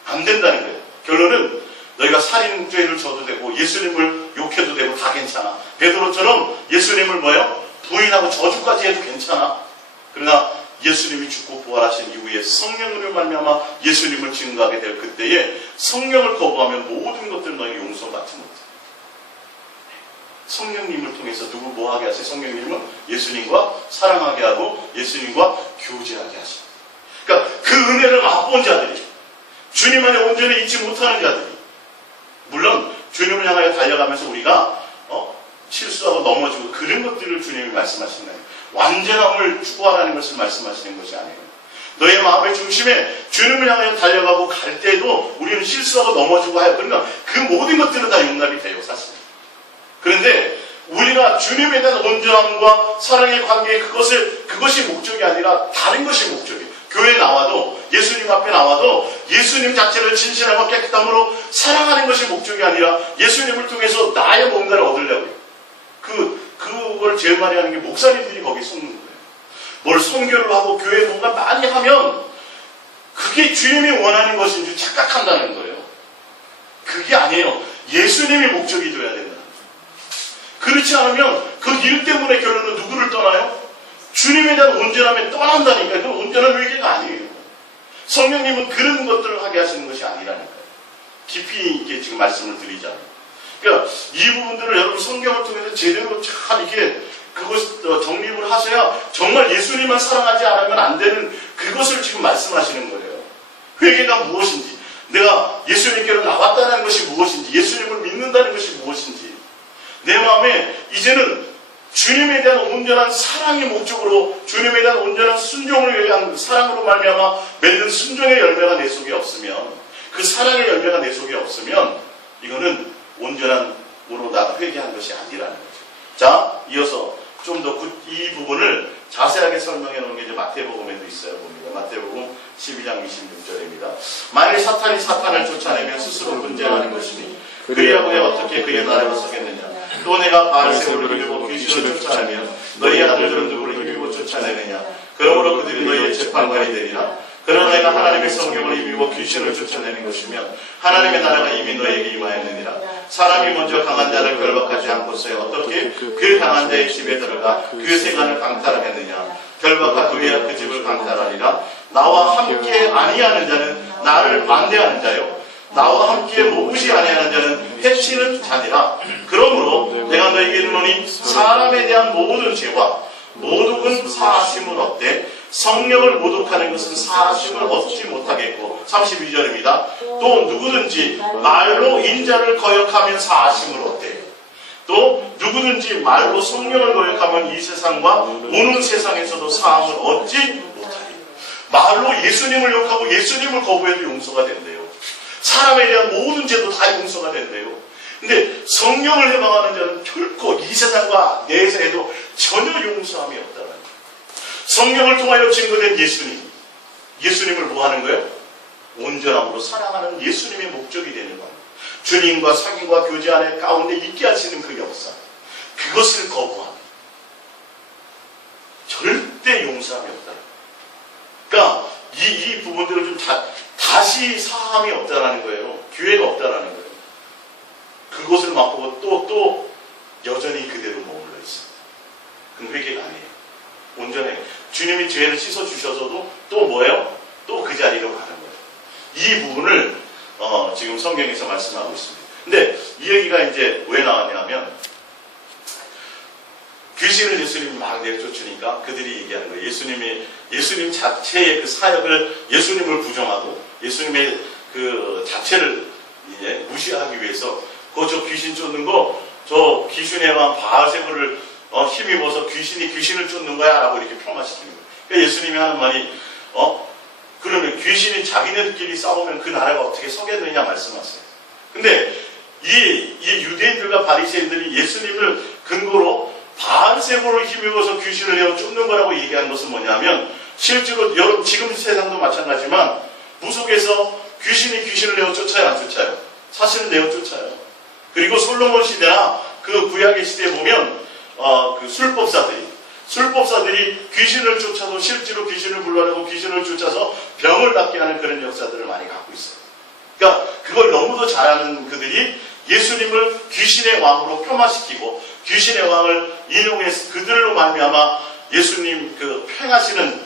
안 된다는 거예요. 결론은 너희가 살인죄를 져도 되고 예수님을 욕해도 되고 다 괜찮아. 베드로처럼 예수님을 뭐예요? 부인하고 저주까지 해도 괜찮아. 그러나 예수님이 죽고 부활하신 이후에 성령으로 말미암아 예수님을 증거하게 될 그때에 성령을 거부하면 모든 것들 너희 용서받지 못해. 성령님을 통해서 누구 뭐하게 하세요? 성령님은 예수님과 사랑하게 하고 예수님과 교제하게 하십니다. 그러니까 그 은혜를 맛본 자들이, 주님 안에 온전히 있지 못하는 자들이, 물론 주님을 향하여 달려가면서 우리가 실수하고 넘어지고 그런 것들을 주님이 말씀하시는 거예요. 완전함을 추구하라는 것을 말씀하시는 것이 아니에요. 너의 마음의 중심에 주님을 향하여 달려가고 갈 때도 우리는 실수하고 넘어지고 하여, 그러니까 그 모든 것들은 다 용납이 돼요, 사실. 그런데 우리가 주님에 대한 온전함과 사랑의 관계, 그것이 목적이 아니라 다른 것이 목적이에요. 교회에 나와도, 예수님 앞에 나와도 예수님 자체를 진실하고 깨끗함으로 사랑하는 것이 목적이 아니라 예수님을 통해서 나의 뭔가를 얻으려고요. 그걸 제일 많이 하는 게 목사님들이 거기 숨는 거예요. 뭘 선교를 하고 교회에 뭔가 많이 하면 그게 주님이 원하는 것인지 착각한다는 거예요. 그게 아니에요. 예수님이 목적이 돼야 된다. 그렇지 않으면 그 일 때문에 결론은 누구를 떠나요? 주님에 대한 온전함에 떠난다니까요. 그건 온전한 회개가 아니에요. 성령님은 그런 것들을 하게 하시는 것이 아니라니까요. 깊이 있게 지금 말씀을 드리잖아요. 그러니까 이 부분들을 여러분 성경을 통해서 제대로 잘 이렇게 그것 정립을 하셔야 정말 예수님만 사랑하지 않으면 안 되는 그것을 지금 말씀하시는 거예요. 회개가 무엇인지, 내가 예수님께로 나왔다는 것이 무엇인지, 예수님을 믿는다는 것이 무엇인지, 내 마음에 이제는 주님에 대한 온전한 사랑의 목적으로, 주님에 대한 온전한 순종을 위한 사랑으로 말미암아 맺는 순종의 열매가 내 속에 없으면, 그 사랑의 열매가 내 속에 없으면 이거는 온전함으로 나 회개한 것이 아니라는 거죠. 자, 이어서 좀 더 이 부분을 자세하게 설명해 놓은 게 이제 마태복음에도 있어요. 봅니다. 마태복음 12장 26절입니다. 만일 사탄이 사탄을 쫓아내면 스스로 분쟁하는 것이니 그리하고 어떻게 그의 나라가 서겠느냐. 또 내가 바알세불을 힘입어 귀신을 쫓아내면 너희 아들들은 누구를 힘입어 쫓아내느냐. 그러므로 그들이 너희의 재판관이 되리라. 그러나 내가 하나님의 성경을 힘입어 귀신을 쫓아내는 것이면 하나님의 나라가 이미 너에게 임하였느니라. 사람이 먼저 강한 자를 결박하지 않고서야 어떻게 그 강한 자의 집에 들어가 그 세간을 강탈하겠느냐. 결박한 후에야 그 집을 강탈하리라. 나와 함께 아니하는 자는 나를 반대하는 자요, 나와 함께 모으지 아니하는 자는 해치는 자니라. 그러므로 내가 너에게 이르노니 사람에 대한 모든 죄와 모독은 사하심을 얻되 성령을 모독하는 것은 사하심을 얻지 못하겠고. 32절입니다. 또 누구든지 말로 인자를 거역하면 사하심을 얻되 또 누구든지 말로 성령을 거역하면 이 세상과 오는 세상에서도 사함을 얻지 못하리. 말로 예수님을 욕하고 예수님을 거부해도 용서가 된대요. 사람에 대한 모든 죄도 다 용서가 된대요. 근데 성령을 해방하는 자는 결코 이 세상과 내세에도 전혀 용서함이 없다는 거예요. 성령을 통하여 증거된 예수님을 뭐 하는 거예요? 온전함으로 사랑하는 예수님의 목적이 되는 거예요. 주님과 상인과 교제 안에 가운데 있게 하시는 그 역사, 그것을 거부하면 절대 용서함이 없다. 그러니까 이 부분들을 좀 다시 사함이 없다라는 거예요. 기회가 없다라는 거예요. 그것을 맛보고 또 여전히 그대로 머물러 있습니다. 그건 회개가 아니에요. 온전해. 주님이 죄를 씻어주셔서도 또 뭐예요? 또 그 자리로 가는 거예요. 이 부분을 지금 성경에서 말씀하고 있습니다. 근데 이 얘기가 이제 왜 나왔냐 하면, 귀신을 예수님이 막 내쫓으니까 그들이 얘기하는 거예요. 예수님 자체의 그 사역을, 예수님을 부정하고 예수님의 그 자체를 이제 무시하기 위해서 저 귀신 쫓는 거, 저 귀신의 왕 바알세불을 힘입어서 귀신을 쫓는 거야 라고 이렇게 폄하시키는 거예요. 그러니까 예수님이 하는 말이 그러면 귀신이 자기네들끼리 싸우면 그 나라가 어떻게 서겠느냐 말씀하세요. 근데 이 유대인들과 바리새인들이 예수님을 근거로 바알세불을 힘입어서 귀신을 내어 쫓는 거라고 얘기하는 것은 뭐냐면, 실제로 여러분 지금 세상도 마찬가지지만 무속에서 귀신을 내어 쫓아요, 안 쫓아요? 사실은 내어 쫓아요. 그리고 솔로몬 시대나 그 구약의 시대에 보면 그 술법사들이 귀신을 쫓아서 실제로 귀신을 불러내고 귀신을 쫓아서 병을 낫게 하는 그런 역사들을 많이 갖고 있어요. 그러니까 그걸 너무도 잘하는 그들이 예수님을 귀신의 왕으로 폄하시키고 귀신의 왕을 인용해서 그들로 말미암아 예수님 그 팽하시는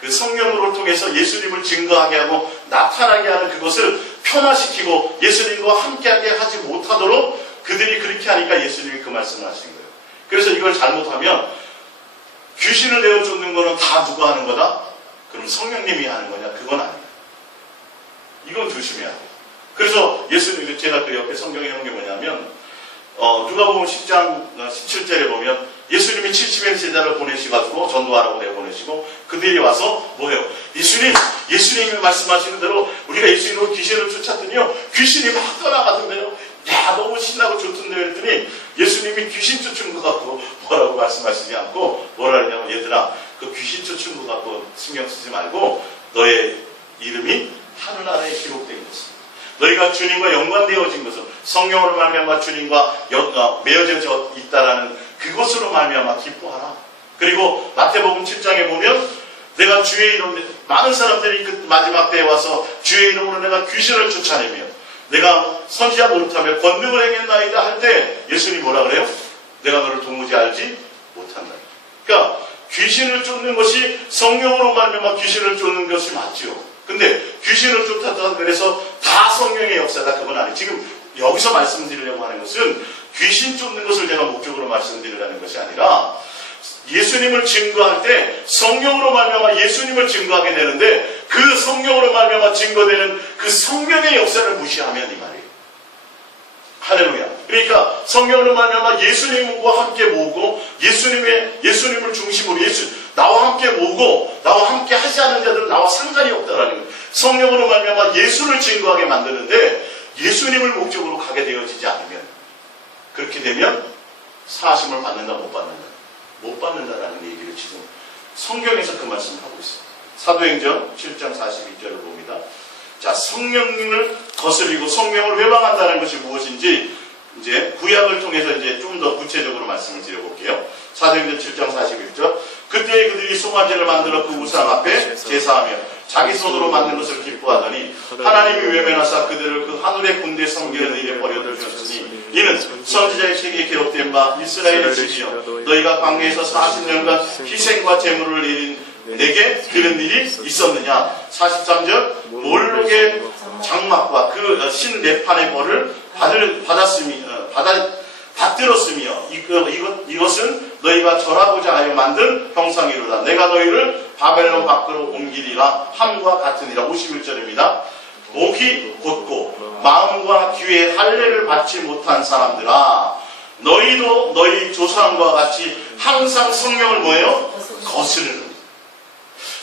그 성령으로 통해서 예수님을 증거하게 하고 나타나게 하는 그것을 편화시키고 예수님과 함께하게 하지 못하도록 그들이 그렇게 하니까 예수님이 그 말씀을 하신 거예요. 그래서 이걸 잘못하면 귀신을 내어 쫓는 거는 다 누가 하는 거다? 그럼 성령님이 하는 거냐? 그건 아니다. 이건 조심해야 돼요. 그래서 예수님, 제가 그 옆에 성경에 놓은 게 뭐냐면 누가복음 10장 17절에 보면 예수님이 70의 제자를 보내시가지고 전도하라고 내보내시고 그들이 와서 뭐예요? 예수님이 말씀하시는 대로 우리가 예수님으로 귀신을 쫓았더니요 귀신이 막 떠나가던데요. 야 너무 신나고 좋던데 했더니 예수님이 귀신 쫓은 것 같고 뭐라고 말씀하시지 않고 뭐라 하냐면 얘들아 그 귀신 쫓은 것 같고 신경 쓰지 말고 너의 이름이 하늘나라에 기록된 것입니다. 너희가 주님과 연관되어진 것은 성령으로 말미암아 주님과 매어져 있다라는 그것으로 말미암아 기뻐하라. 그리고 마태복음 7장에 보면 내가 주의 이름으로 많은 사람들이 그 마지막 때에 와서 주의 이름으로 내가 귀신을 쫓아내며 내가 선지자 노릇하며 권능을 행했나이다 할 때 예수님이 뭐라 그래요? 내가 너를 도무지 알지 못한다. 그러니까 귀신을 쫓는 것이 성령으로 말미암아 귀신을 쫓는 것이 맞죠. 근데 귀신을 쫓았다 그래서 다 성령의 역사다 그건 아니에요. 지금 여기서 말씀드리려고 하는 것은 귀신 쫓는 것을 제가 목적으로 말씀드리려는 것이 아니라 예수님을 증거할 때 성령으로 말미암아 예수님을 증거하게 되는데 그 성령으로 말미암아 증거되는 그 성령의 역사를 무시하면 이 말이에요. 할렐루야. 그러니까 성령으로 말미암아 예수님과 함께 모으고 예수님을 중심으로 나와 함께 모으고 나와 함께 하지 않는 자들은 나와 상관이 없다라는 거예요. 성령으로 말미암아 예수를 증거하게 만드는데 예수님을 목적으로 가게 되어지지 않으면 그렇게 되면 사하심을 받는다 못 받는다. 못 받는다라는 얘기를 지금 성경에서 그 말씀을 하고 있습니다. 사도행전 7장 42절을 봅니다. 자, 성령님을 거스리고 성령을 회방한다는 것이 무엇인지 이제 구약을 통해서 이제 좀 더 구체적으로 말씀을 드려볼게요. 사도행전 7장 41절. 그때 그들이 송아지를 만들어 그 우상 앞에 제사하며 자기 손으로 만든 것을 기뻐하더니 하나님이 외면하사 그들을 그 하늘의 군대 섬기는 일에 버려두셨으니 이는 선지자의 책에 기록된 바 이스라엘의 집이여 너희가 광야에서 40년간 희생과 제물을 드린 내게 들은 일이 있었느냐. 43절 몰록의 장막과 그 신레판의 벌을 받들었으며 이것은 너희가 절하고자 하여 만든 형상이로다. 내가 너희를 바벨론 밖으로 옮기리라 함과 같으니라. 51절입니다. 목이 곧고 마음과 귀에 할례를 받지 못한 사람들아 너희도 너희 조상과 같이 항상 성령을 뭐예요? 거스르는.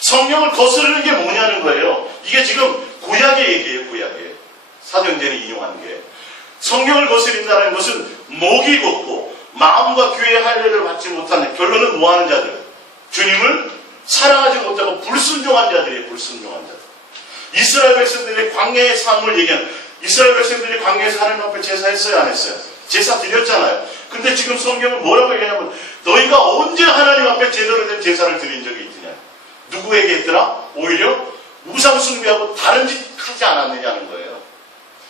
성령을 거스르는 게 뭐냐는 거예요. 이게 지금 구약의 얘기예요. 구약의 사도행전에 인용하는 게. 성령을 거스린다는 것은 목이 곧고 마음과 귀의 할례를 받지 못하는 결론은 뭐하는 자들? 주님을 사랑하지 못하고 불순종한 자들이에요. 불순종한 자들. 이스라엘 백성들의 광야의 삶을 얘기하는 이스라엘 백성들이 광야에서 하나님 앞에 제사했어요? 안 했어요? 제사 드렸잖아요. 근데 지금 성경은 뭐라고 얘기하냐면 너희가 언제 하나님 앞에 제대로 된 제사를 드린 적이 있느냐. 누구에게 했더라? 오히려 우상 숭배하고 다른 짓 하지 않았느냐는 거예요.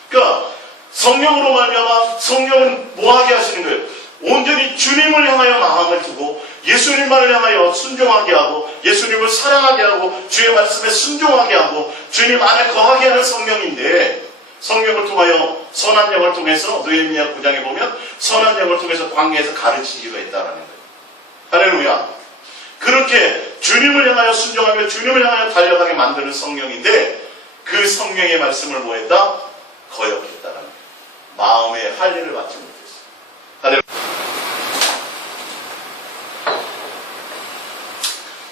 그러니까 성령으로 말미암아 성령은 뭐하게 하시는 거예요? 온전히 주님을 향하여 마음을 두고 예수님만을 향하여 순종하게 하고 예수님을 사랑하게 하고 주의 말씀에 순종하게 하고 주님 안에 거하게 하는 성령인데 성령을 통하여 선한 영을 통해서 느헤미야 9장에 보면 선한 영을 통해서 광야에서 가르치기도 했다라는 거예요. 할렐루야. 그렇게 주님을 향하여 순종하며 주님을 향하여 달려가게 만드는 성령인데 그 성령의 말씀을 뭐했다? 거역했다라는 거예요. 마음의 할례를 받지 못했어요. 할렐루야.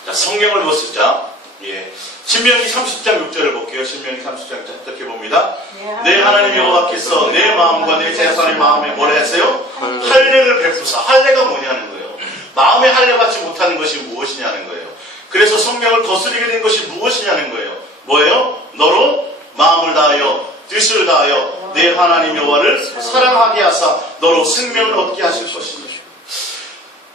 자, 성령을 거스자. 예. 신명기 30장 6절을 볼게요. 신명기 30장 어떻게 봅니다. 내 하나님 여호와께서 내 마음과 내 제사의 마음에 뭐라 했어요? 할례를 베푸사. 할례가 뭐냐는 거예요. 마음에 할례 받지 못하는 것이 무엇이냐는 거예요. 그래서 성령을 거스르게 된 것이 무엇이냐는 거예요. 뭐예요? 너로 마음을 다하여 뜻을 다하여 내 하나님 여호와를 사랑하게 하사 너로 생명을 얻게 하실 것입니다.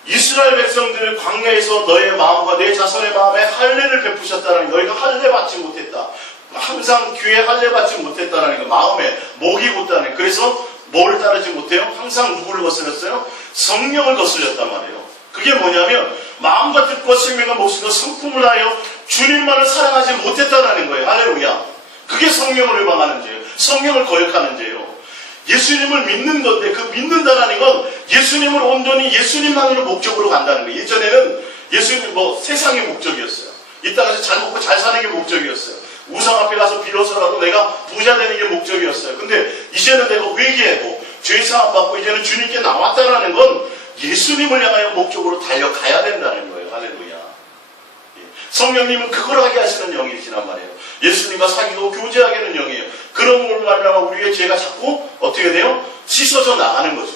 이스라엘 백성들을 광야에서 너의 마음과 내 자손의 마음에 할례를 베푸셨다는 너희가 할례 받지 못했다. 항상 귀에 할례 받지 못했다는 거. 마음에 목이 곧다는. 그래서 뭘 따르지 못해요? 항상 누구를 거스렸어요? 성령을 거스렸단 말이에요. 그게 뭐냐면 마음과 뜻과 생명과 목숨과 성품을 하여 주님만을 사랑하지 못했다라는 거예요. 할렐루야. 그게 성령을 회방하는 죄예요. 성령을 거역하는 죄예요. 예수님을 믿는 건데 그 믿는다라는 건 예수님을 온전히 예수님만으로 목적으로 간다는 거예요. 예전에는 예수님 세상의 목적이었어요. 이 땅에서 잘 먹고 잘 사는 게 목적이었어요. 우상 앞에 가서 빌어서라도 내가 부자 되는 게 목적이었어요. 근데 이제는 내가 회개하고 죄사함 받고 이제는 주님께 나왔다라는 건 예수님을 향하여 목적으로 달려가야 된다는 거예요. 할렐루야. 성령님은 그걸 하게 하시는 영이시란 말이에요. 예수님과 사귀고 교제하게 하는 영이에요. 그런 말이라면 우리의 죄가 자꾸 어떻게 돼요? 씻어져 나가는 거죠.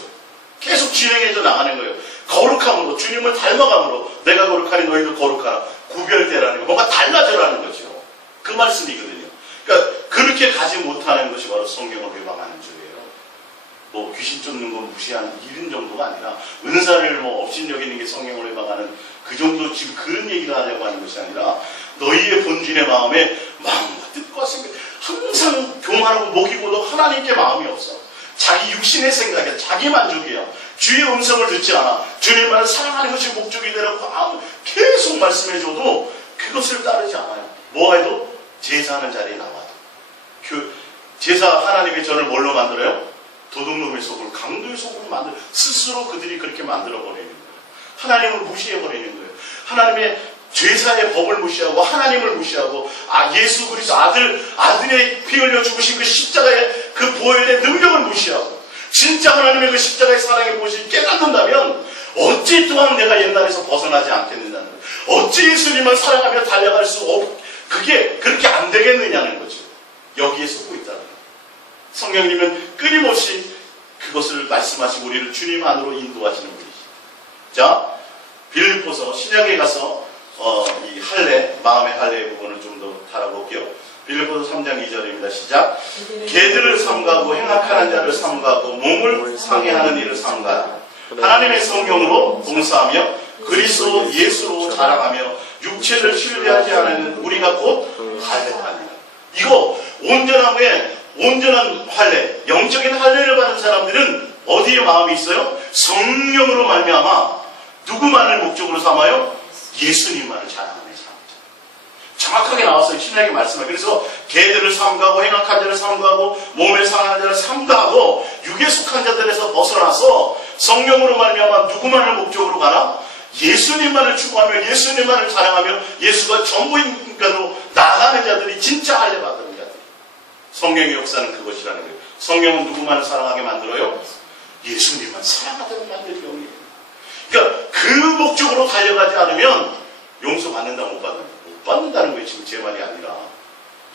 계속 진행해져 나가는 거예요. 거룩함으로, 주님을 닮아감으로 내가 거룩하니 너희도 거룩하라. 구별되라는 거, 뭔가 달라져라는 거죠. 그 말씀이거든요. 그러니까 그렇게 가지 못하는 것이 바로 성령을 회방하는 죄예요. 귀신 쫓는 거 무시하는 이런 정도가 아니라 은사를 업신여기는 게 성령을 회방하는 그 정도 지금 그런 얘기를 하려고 하는 것이 아니라 너희의 본질의 마음에 마음과 뜻과 생각 항상 교만하고 목이고도 하나님께 마음이 없어. 자기 육신의 생각이야. 자기 만족이야. 주의 음성을 듣지 않아. 주님만을 사랑하는 것이 목적이 되라고 계속 말씀해줘도 그것을 따르지 않아요. 뭐 해도 제사하는 자리에 나와도. 제사 하나님의 전을 뭘로 만들어요? 도둑놈의 속을 강도의 속으로 만들어 스스로 그들이 그렇게 만들어버리는 거예요. 하나님을 무시해버리는 거예요. 하나님의 제사의 법을 무시하고 하나님을 무시하고 예수 그리스도 아들의 피 흘려 죽으신 그 십자가의 그 보혈의 능력을 무시하고 진짜 하나님의 그 십자가의 사랑의 모습을 깨닫는다면 어찌 또한 내가 옛날에서 벗어나지 않겠느냐는 거예요. 어찌 예수님을 사랑하며 달려갈 수 그게 그렇게 안 되겠느냐는 거죠. 여기에 속고 있다는 거예요. 성령님은 끊임없이 그것을 말씀하시고 우리를 주님 안으로 인도하시는 분이죠. 자, 빌립보서 신약에 가서 이 할례, 마음의 할례의 부분을 좀 더 다뤄볼게요. 빌립보서 3장 2절입니다. 시작. 개들을 삼가고 행악하는 자를 삼가고 몸을 상해하는 일을 삼가라. 하나님의 성령으로 봉사하며 그리스도 예수로 자랑하며 육체를 신뢰하지 않는 우리가 곧 할례하니라. 이거 온전한 할례, 영적인 할례를 받는 사람들은 어디에 마음이 있어요? 성령으로 말미암아 누구만을 목적으로 삼아요? 예수님만을 자랑하는 사람. 정확하게 나왔어요. 신약의 말씀을. 그래서 개들을 삼가하고 행악한 자를 삼가하고 몸에 상한 자를 삼가하고 육에 속한 자들에서 벗어나서 성령으로 말미암아 누구만을 목적으로 가나? 예수님만을 추구하며 예수님만을 자랑하며 예수가 전부인가로 나가는 자들이 진짜 할례 받는 자들. 성령의 역사는 그것이라는 거예요. 성령은 누구만을 사랑하게 만들어요? 예수님만 사랑하도록 만드는 영이에요. 그러니까 그 목적으로 달려가지 않으면 용서받는다 못 받는다는 거예요. 지금 제 말이 아니라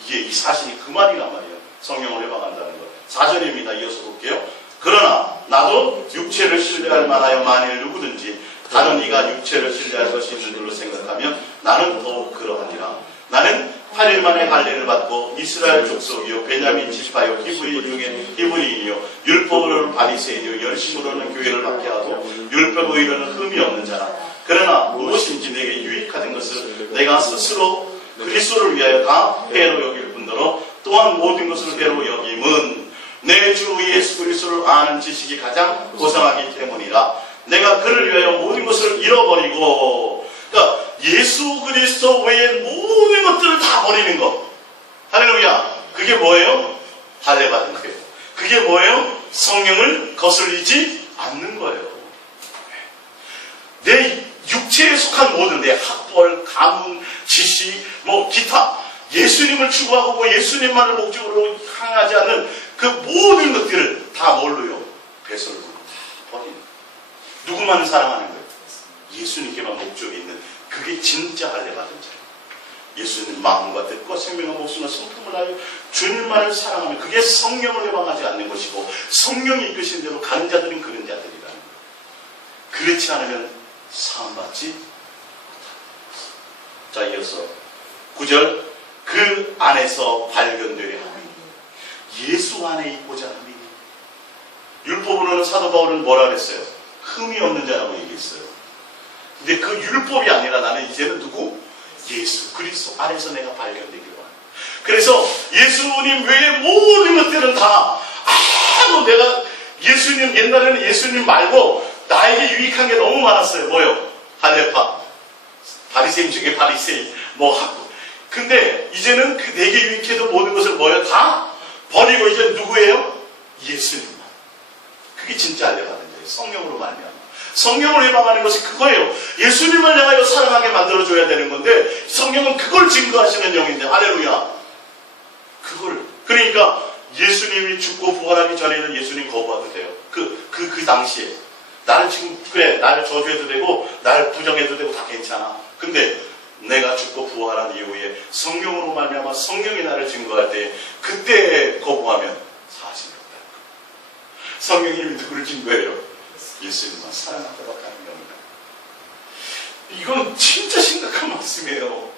이게 이 사실이 그 말이란 말이에요. 성령을 회방한다는 거. 4절입니다. 이어서 볼게요. 그러나 나도 육체를 신뢰할 만하여 만일 누구든지 다른 이가 육체를 신뢰할 것이 있는 줄로 생각하면 나는 더욱 그러하니라. 나는 8일 만에 할례를 받고 이스라엘 족속이요 베냐민 지파요 히브리 중에 히브리인이요 율법으로는 바리새인이요 열심으로는 교회를 받게 하고 율법의로는 흠이 없는 자라. 그러나 무엇인지 내게 유익하던 것을 내가 스스로 그리스도를 위하여 다 해로 여길 뿐더러 또한 모든 것을 해로 여김은 내 주 예수 그리스도를 아는 지식이 가장 고상하기 때문이라. 내가 그를 위하여 모든 것을 잃어버리고, 그러니까 예수 그리스도 외에 모든 것들을 다 버리는 것. 할렐루야. 그게 뭐예요? 할례 받은 거예요. 그게 뭐예요? 성령을 거슬리지 않는 거예요. 내 육체에 속한 모든 내 학벌, 가문, 지식, 기타 예수님을 추구하고 예수님만을 목적으로 향하지 않는 그 모든 것들을 다 뭘로요? 배설로 다 버리는 거예요. 누구만을 사랑하는 거예요? 예수님께만 목적이 있는 그게 진짜 할례 받은 자예요. 예수님 마음과 뜻과 생명과 목숨과 성품을 하여 주님만을 사랑하면 그게 성령을 회방하지 않는 것이고 성령이 이끄신 대로 가는 자들은 그런 자들이라는 거예요. 그렇지 않으면 사함받지 못합니다. 자, 이어서 9절 그 안에서 발견되려 함이니 예수 안에 있고자 함이니. 율법으로는 사도 바울은 뭐라 그랬어요? 흠이 없는 자라고 얘기했어요. 근데 그 율법이 아니라 나는 이제는 누구? 예수 그리스도 안에서 내가 발견되기로 합니다. 그래서 예수님 외에 모든 것들은 다 내가 예수님 옛날에는 예수님 말고 나에게 유익한 게 너무 많았어요. 뭐요? 할례파 바리새인 중에 바리새인 근데 이제는 그 내게 유익해도 모든 것을 뭐예요? 다 버리고 이제 누구예요? 예수님만. 그게 진짜 알려가는 거예요. 성령으로 말미암아. 성령을 해방하는 것이 그거예요. 예수님을 향하여 사랑하게 만들어줘야 되는 건데 성령은 그걸 증거하시는 영인데 할렐루야. 그걸 그러니까 예수님이 죽고 부활하기 전에는 예수님 거부해도 돼요. 그 당시에 나는 지금 그래 나를 저주해도 되고 나를 부정해도 되고 다 괜찮아. 근데 내가 죽고 부활한 이후에 성령으로 말미암아 성령이 나를 증거할 때 그때 거부하면 사실이 없다. 성령이 누구를 증거해요? 예수님만 사랑하다고 하는 겁니다. 이건 진짜 심각한 말씀이에요.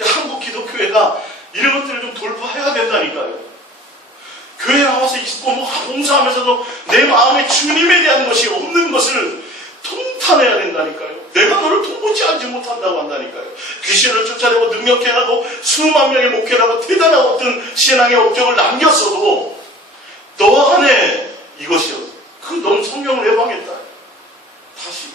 한국 기독교회가 이런 것들을 좀 돌파해야 된다니까요. 교회 나와서 있고 봉사하면서도 내 마음에 주님에 대한 것이 없는 것을 통탄해야 된다니까요. 내가 너를 통보치 알지 못한다고 한다니까요. 귀신을 쫓아내고 능력해하고 수만 명의 목회를 하고 대단한 어떤 신앙의 업적을 남겼어도 너 안에 이것이요. 그 넌 성령을 해방했다. 다시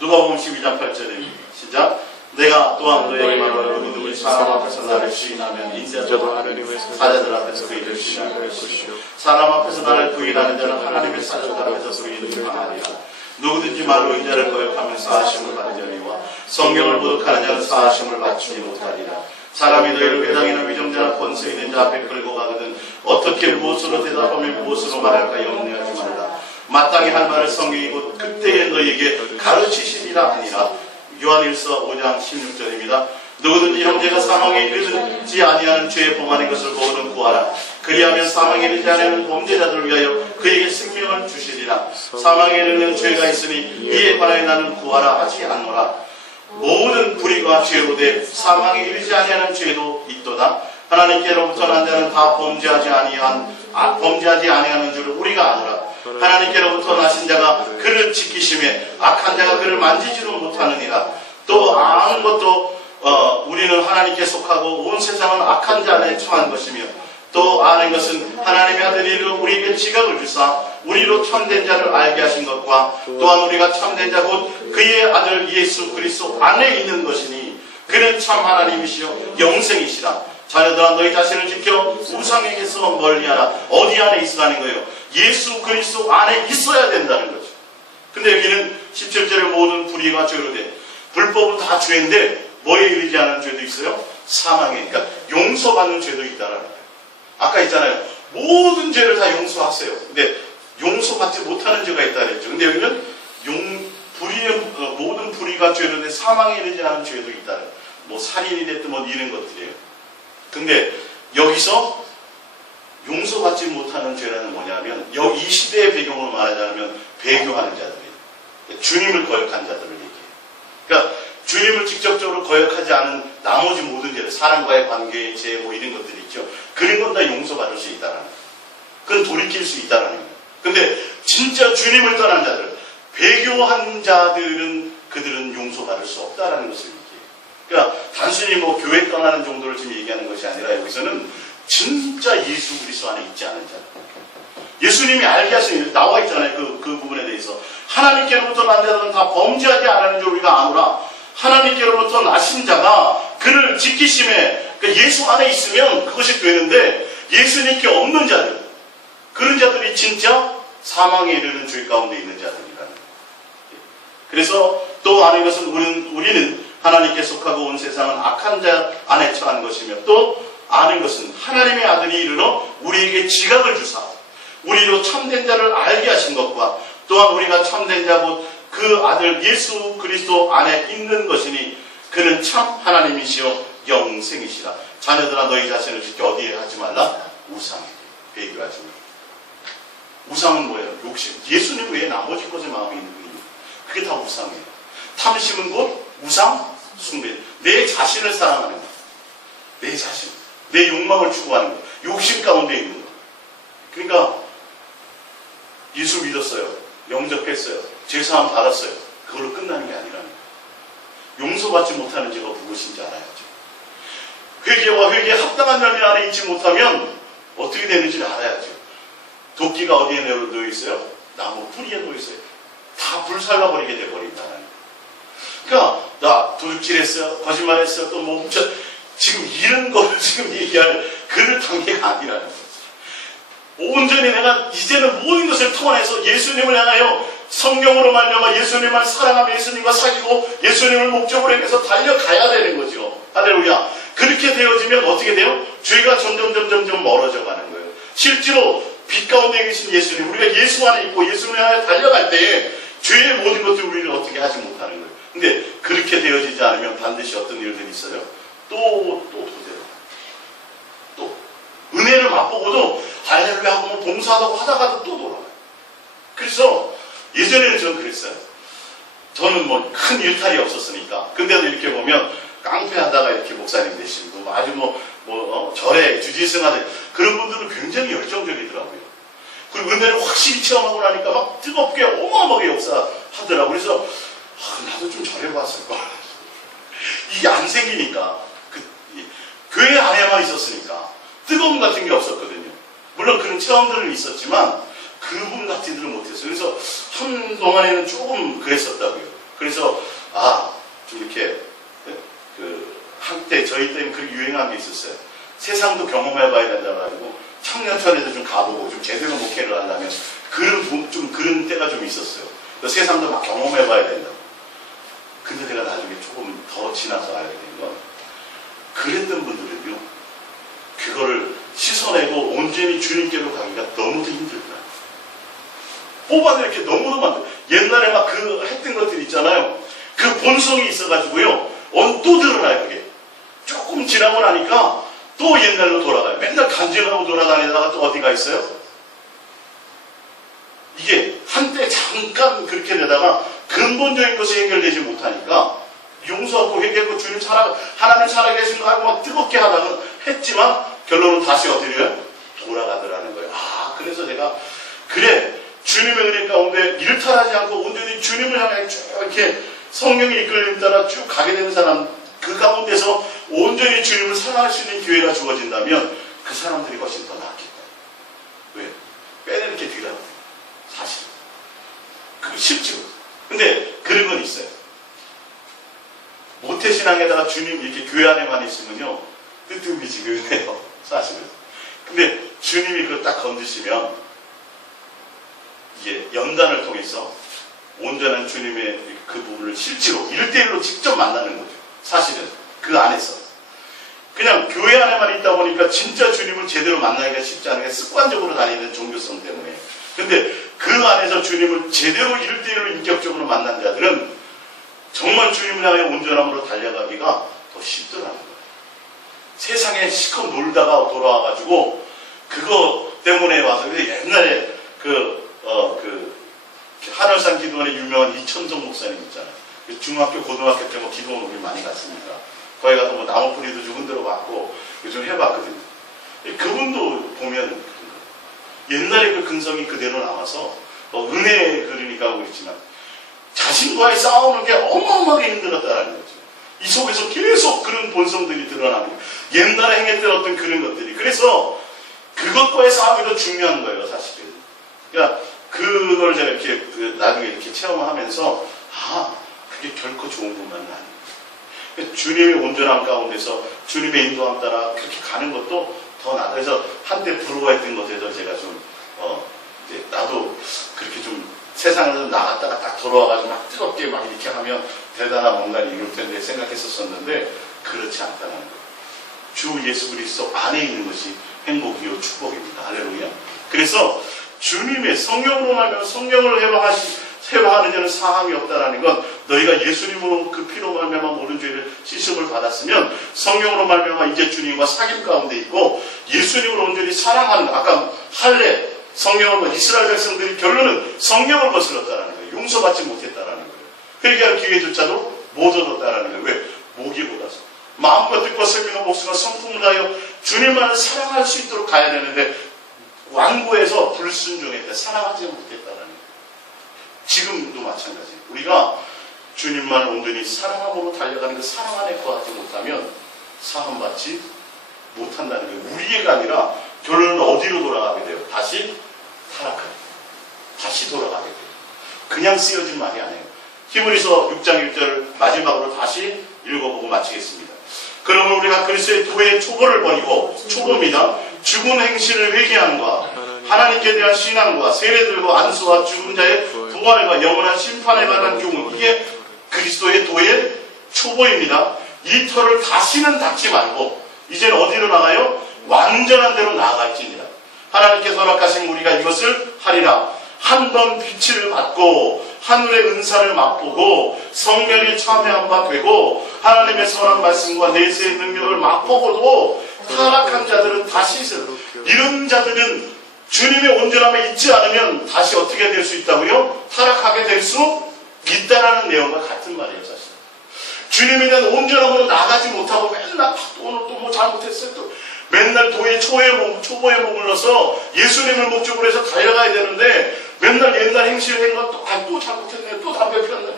누가복음 12장 8절에 시작. 내가 또한 너에게 말하노니 누구든지 사람 앞에서 나를 시인하면 인자도 하느님의 사자들 앞에서 그이를 시인할 것이요 사람 앞에서 나를 부인하는 자는 하나님의 사자들 앞에서 부인을 당하리라. 누구든지 말로 인자를 거역하면 사하심을 받으려니와 성령을 모독하는 자는 사하심을 받지 못하리라. 사람이 너희를 회당이나 위정자나 권세 있는 자 앞에 끌고 가거든 어떻게 무엇으로 대답하며 무엇으로 말할까 염려하지 말라. 마땅히 할 말을 성경이 곧 그때에 너희에게 가르치시리라 하니라. 요한일서 5장 16절입니다. 누구든지 형제가 사망에 이르지 아니하는 죄에 범하는 것을 모든 구하라. 그리하면 사망에 이르지 아니하는 범죄자들을 위하여 그에게 생명을 주시리라. 사망에 이르는 죄가 있으니 이에 관하여 나는 구하라 하지 않노라. 모든 불의가 죄로 돼 사망에 이르지 아니하는 죄도 있도다. 하나님께로부터 난 자는 다 범죄하지 아니하는 줄을 우리가 아노라. 하나님께로부터 나신 자가 그를 지키심에 악한 자가 그를 만지지도 못하느니라. 또 아는 것도 우리는 하나님께 속하고 온 세상은 악한 자 안에 처한 것이며 또 아는 것은 하나님의 아들이 우리에게 지각을 주사 우리로 참된 자를 알게 하신 것과 또한 우리가 참된 자 곧 그의 아들 예수 그리스도 안에 있는 것이니 그는 참 하나님이시요 영생이시라. 자녀들아 너희 자신을 지켜 우상에게서 멀리하라. 어디 안에 있으라는 거예요? 예수 그리스도 안에 있어야 된다는 거죠. 근데 여기는 17절에 모든 불의가 죄로 돼. 불법은 다 죄인데 뭐에 이르지 않은 죄도 있어요? 사망에. 그러니까 용서받는 죄도 있다라는 거예요. 아까 있잖아요. 모든 죄를 다 용서하세요. 근데 용서받지 못하는 죄가 있다 그랬죠. 근데 여기는 모든 불의가 죄로 돼 사망에 이르지 않은 죄도 있다. 뭐 살인이 됐든 뭐 이런 것들이에요. 근데 여기서 용서받지 못하는 죄라는 뭐냐면 이 시대의 배경으로 말하자면 배교하는 자들이에요. 주님을 거역한 자들을 얘기해요. 그러니까 주님을 직접적으로 거역하지 않은 나머지 모든 죄, 사람과의 관계의 죄, 뭐 이런 것들이 있죠. 그런 건 다 용서받을 수 있다라는 거예요. 그건 돌이킬 수 있다라는 거예요. 근데 진짜 주님을 떠난 자들, 배교한 자들은 그들은 용서받을 수 없다라는 것을 얘기해요. 그러니까 단순히 뭐 교회 떠나는 정도를 지금 얘기하는 것이 아니라 여기서는 진짜 예수 그리스도 안에 있지 않은 자. 예수님이 알게 하신 나와 있잖아요. 그 부분에 대해서 하나님께로부터 난 자들은 다 범죄하지 않은 줄 우리가 아노라. 하나님께로부터 나신 자가 그를 지키심에 그러니까 예수 안에 있으면 그것이 되는데 예수님께 없는 자들 그런 자들이 진짜 사망에 이르는 죄 가운데 있는 자들이라는 거예요. 그래서 또 아는 것은 우리는 하나님께 속하고 온 세상은 악한 자 안에 처한 것이며 또 아는 것은 하나님의 아들이 이르러 우리에게 지각을 주사 우리로 참된 자를 알게 하신 것과 또한 우리가 참된 자 곧 그 아들 예수 그리스도 안에 있는 것이니 그는 참 하나님이시여 영생이시라. 자녀들아 너희 자신을 지켜 어디에 하지 말라? 우상에 배교하지 말라. 우상은 뭐예요? 욕심. 예수님 외에 나머지 것에 마음이 있는 분이에요. 그게 다 우상이에요. 탐심은 곧 우상 숭배. 내 자신을 사랑하는 것. 내 자신. 내 욕망을 추구하는 것. 욕심 가운데 있는 것. 그러니까 예수 믿었어요. 영접했어요. 죄사함 받았어요. 그걸로 끝나는 게 아니라는 거예요. 용서받지 못하는 죄가 무엇인지 알아야죠. 회개와 회개에 합당한 열매 안에 있지 못하면 어떻게 되는지를 알아야죠. 도끼가 어디에 놓여 있어요? 나무 뿌리에 놓여 있어요. 다 불살라버리게 돼버린다는 거예요. 그러니까 나 도둑질했어요, 거짓말했어요, 또 뭐 훔쳐, 지금 이런 거를 지금 얘기할 그럴 단계가 아니라는 거죠. 온전히 내가 이제는 모든 것을 통해서 예수님을 향하여 성령으로 말미암아 예수님을 사랑하며 예수님과 사귀고 예수님을 목적으로 해서 달려가야 되는 거죠. 할렐루야. 그렇게 되어지면 어떻게 돼요? 죄가 점점 멀어져 가는 거예요. 실제로 빛 가운데 계신 예수님, 우리가 예수 안에 있고 예수님을 향해 달려갈 때에 죄의 모든 것들을 우리를 어떻게 하지 못하는 거예요. 근데 그렇게 되어지지 않으면 반드시 어떤 일들이 있어요? 또 은혜를 맛보고도 할렐루야 하고 뭐 봉사하고 하다가도 또 돌아가요. 그래서 예전에는 저는 그랬어요. 저는 뭐 큰 일탈이 없었으니까. 근데도 이렇게 보면 깡패하다가 이렇게 목사님 되시고 아주 절에 주지승하는 그런 분들은 굉장히 열정적이더라고요. 그리고 은혜를 확실히 체험하고 나니까 막 뜨겁게 어마어마하게 역사하더라고요. 그래서 나도 좀 절해봤을 걸. 이게 안 생기니까 교회 안에만 있었으니까 뜨거움 같은 게 없었거든요. 물론 그런 체험들은 있었지만 그분 같지들은 못했어요. 그래서 한동안에는 조금 그랬었다고요. 그래서 좀 이렇게 한때 저희 때는 그렇게 유행한 게 있었어요. 세상도 경험해봐야 된다고 가지고 청년촌에도 좀 가보고 좀 제대로 목회를 하려면 그런 때가 좀 있었어요. 세상도 막 경험해봐야 된다고. 근데 내가 나중에 조금 더 지나서 알게 된 건 그랬던 분들은요, 그거를 씻어내고 온전히 주님께로 가기가 너무도 힘들다. 뽑아내 이렇게 너무도 많다. 옛날에 막 했던 것들 있잖아요. 그 본성이 있어가지고요, 또 드러나요, 그게. 조금 지나고 나니까 또 옛날로 돌아가요. 맨날 간증하고 돌아다니다가 또 어디가 있어요? 이게 한때 잠깐 그렇게 되다가 근본적인 것이 해결되지 못하니까 용서하고 회개하고 주님 하나님 살아계신 거 하고 막 뜨겁게 하다가 했지만 결론은 다시 어디로요? 돌아가더라는 거예요. 그래서 내가 주님의 은혜 가운데 일탈하지 않고 온전히 주님을 향해 쭉 이렇게 성령의 이끌림 따라 쭉 가게 되는 사람, 그 가운데서 온전히 주님을 사랑할 수 있는 기회가 주어진다면 그 사람들이 훨씬 더 낫겠다. 왜? 빼내는 게 되더라고요. 사실. 그거 쉽죠. 근데 그런 건 있어요. 모태신앙에다가 주님 이렇게 교회 안에만 있으면요, 뜨뜻미지근해요. 사실은. 근데 주님이 그걸 딱 건드시면 이게 연단을 통해서 온전한 주님의 그 부분을 실제로 1대1로 직접 만나는 거죠. 사실은 그 안에서. 그냥 교회 안에만 있다 보니까 진짜 주님을 제대로 만나기가 쉽지 않은 게 습관적으로 다니는 종교성 때문에. 근데 그 안에서 주님을 제대로 1대1로 인격적으로 만난 자들은 정말 주님을 향해 온전함으로 달려가기가 더 쉽더라는 거예요. 세상에 실컷 놀다가 돌아와가지고 그거 때문에 와서. 근데 옛날에 하늘산 기도원의 유명한 이천성 목사님 있잖아요. 중학교, 고등학교 때 기도원 우리 많이 갔으니까 거기 가서 나무 뿌리도 좀 흔들어 봤고 좀 해봤거든요. 그분도 보면 옛날에 그 근성이 그대로 남아서 은혜 그러니까 그렇지만 자신과의 싸우는 게 어마어마하게 힘들었다는 거죠. 이 속에서 계속 그런 본성들이 드러나는 거예요. 옛날에 행했던 어떤 그런 것들이. 그래서 그것과의 싸움이 더 중요한 거예요, 사실은. 그러니까 그걸 제가 이렇게 나중에 이렇게 체험하면서 그게 결코 좋은 것만은 아니에요. 주님의 온전함 가운데서 주님의 인도함 따라 그렇게 가는 것도 더 나아. 그래서 한때 부러워했던 것에서 제가 좀 이제 나도 그렇게 좀 세상에서 나갔다가 딱 돌아와가지고 막 뜨겁게 막 이렇게 하면 대단한 뭔가를 이룰 텐데 생각했었는데 그렇지 않다는 거예요. 주 예수 그리스도 안에 있는 것이 행복이요 축복입니다. 할렐루야. 그래서 주님의 성령으로 말하면 성령을 회방하는 자는 사함이 없다라는 건 너희가 예수님으로 그 피로 말미암아 모든 죄를 씻음을 받았으면 성령으로 말미암아 이제 주님과 사귐 가운데 있고 예수님을 온전히 사랑하는 거. 아까 할례 성령을 이스라엘 백성들이 결론은 성령을 거슬렀다라는 거예요. 용서받지 못했다라는 거예요. 회개할 기회조차도 못 얻었다라는 거예요. 왜? 목이 고라서. 마음과 뜻과 생명과 목숨과 성품을 다하여 주님만을 사랑할 수 있도록 가야 되는데 완고해서 불순종했다. 사랑하지 못했다라는 거예요. 지금도 마찬가지. 우리가 주님만을 온전히 사랑함으로 달려가는 그 사랑 안에 거하지 못하면 사함받지 못한다는 거예요. 우리가 아니라 결론은 어디로 돌아가게 돼요? 다시 타락하게 돼요. 다시 돌아가게 돼요. 그냥 쓰여진 말이 아니에요. 히브리서 6장 1절을 마지막으로 다시 읽어보고 마치겠습니다. 그러면 우리가 그리스도의 도의 초보를 버리고, 초보입니다. 죽은 행실을 회개함과 하나님께 대한 신앙과 세례들과 안수와 죽은 자의 부활과 영원한 심판에 관한 교훈, 이게 그리스도의 도의 초보입니다. 이 터를 다시는 닦지 말고 이제는 어디로 나가요? 완전한 데로 나아갈지니라. 하나님께서 허락하신 우리가 이것을 하리라. 한 번 빛을 받고 하늘의 은사를 맛보고 성령이 참여한 바 되고 하나님의 선한 말씀과 내세의 능력을 맛보고도 타락한 자들은 다시 이런 자들은 주님의 온전함에 있지 않으면 다시 어떻게 될 수 있다고요? 타락하게 될 수 있다라는 내용과 같은 말이에요. 사실 주님에 대한 온전함으로 나가지 못하고 맨날 오늘 또 뭐 잘못했어요, 또 맨날 도의 초보에 머물러서 예수님을 목적으로 해서 달려가야 되는데 맨날 옛날 행실을 한 것 또 잘못했네, 또 담배 피웠네,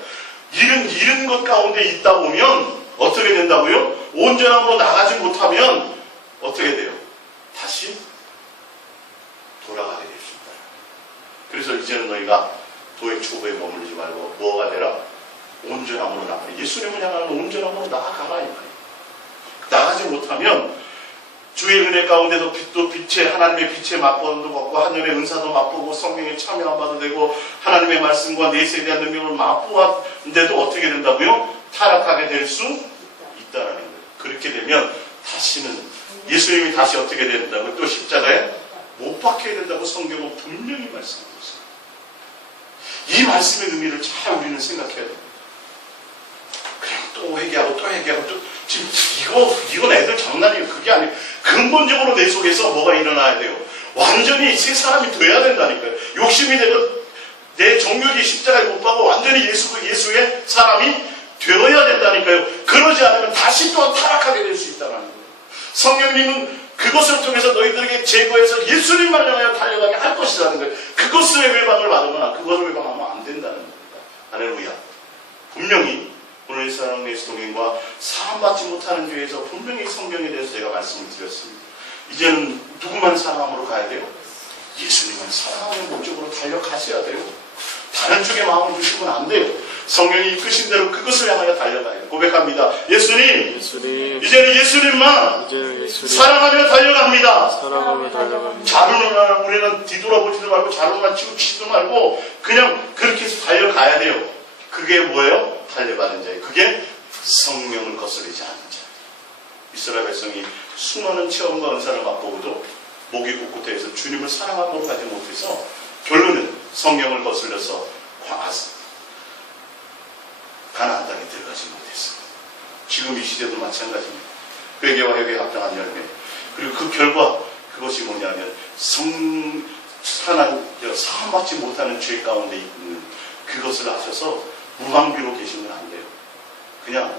이런 것 가운데 있다 보면 어떻게 된다고요? 온전함으로 나가지 못하면 어떻게 돼요? 다시 돌아가게 될 수 있다. 그래서 이제는 너희가 도의 초보에 머물리지 말고 뭐가 되라? 온전함으로 나가라. 예수님을 향하는 온전함으로 나아가라. 이 말이에요. 나가지 못하면 주의 은혜 가운데도 빛도 빛의 하나님의 빛의 맛보도 받고 하늘의 은사도 맛보고 성령에 참여한 바도 되고 하나님의 말씀과 내세에 대한 능력을 맛보았는데도 어떻게 된다고요? 타락하게 될 수 있다라는 거예요. 그렇게 되면 다시는 예수님이 다시 어떻게 된다고요? 또 십자가에 못 박혀야 된다고 성경은 분명히 말씀하고 있어요. 이 말씀의 의미를 잘 우리는 생각해야 됩니다. 그냥 또 회개하고 또 회개하고 또 지금 이건 애들 장난이에요. 그게 아니에요. 근본적으로 내 속에서 뭐가 일어나야 돼요? 완전히 새 사람이 돼야 된다니까요. 욕심이 되면 내 정욕이 십자가에 못 박고 완전히 예수의 사람이 되어야 된다니까요. 그러지 않으면 다시 또 타락하게 될 수 있다는 거예요. 성령님은 그것을 통해서 너희들에게 제거해서 예수님만 향하여 달려가게 할 것이라는 거예요. 그것을 외방을 받으거나 그것을 외방하면 안 된다는 겁니다. 할렐루야. 분명히 오늘 사랑 예수 동행과 사함받지 못하는 죄에서 분명히 성경에 대해서 제가 말씀을 드렸습니다. 이제는 누구만 사랑함으로 가야 돼요? 예수님만 사랑하는 목적으로 달려가셔야 돼요. 다른 쪽에 마음을 두시면 안 돼요. 성령이 이끄신 대로 그것을 향하여 달려가야 돼요. 고백합니다. 예수님. 이제는 예수님만 사랑하며 달려갑니다. 자루만 우리는 뒤돌아보지도 말고 자루만 치우치지도 말고 그냥 그렇게 해서 달려가야 돼요. 그게 뭐예요? 달려가는 자예요. 그게 성령을 거스르지 않는 자. 이스라엘 백성이 수많은 체험과 은사를 맛보고도 목이 꿋꿋해서 주님을 사랑함으로 가지 못해서 결론은 성령을 거슬려서 가나안 땅에 들어가지 못했습니다. 지금 이 시대도 마찬가지입니다. 회개와 회개에 합당한 열매. 그리고 그 결과 그것이 뭐냐면 사함받지 못하는 죄 가운데 있는 그것을 아셔서 무방비로 계시면 안 돼요. 그냥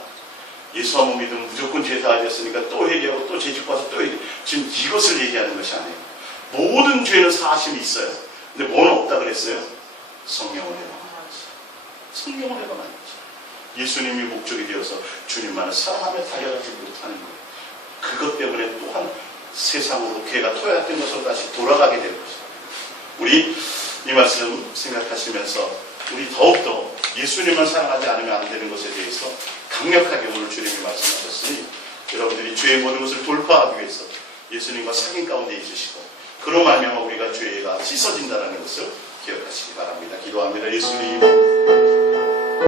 예수 한번 믿으면 무조건 죄 사하셨으니까 또 회개하고 또 재직봐서 또 회개. 지금 이것을 얘기하는 것이 아니에요. 모든 죄는 사하심이 있어요. 근데 뭐는 없다 그랬어요? 성령을 해방하지. 성령을 해방하지. 예수님이 목적이 되어서 주님만을 사랑하며 달려가지 못하는 거예요. 그것 때문에 또한 세상으로 개가 토약된 것으로 다시 돌아가게 되는 것입니다. 우리 이 말씀 생각하시면서 우리 더욱더 예수님만 사랑하지 않으면 안 되는 것에 대해서 강력하게 오늘 주님이 말씀하셨으니 여러분들이 죄의 모든 것을 돌파하기 위해서 예수님과 사귐 가운데 있으시고 그로 말미암아 우리가 죄가 씻어진다는 것을 기억하시기 바랍니다. 기도합니다. 예수님.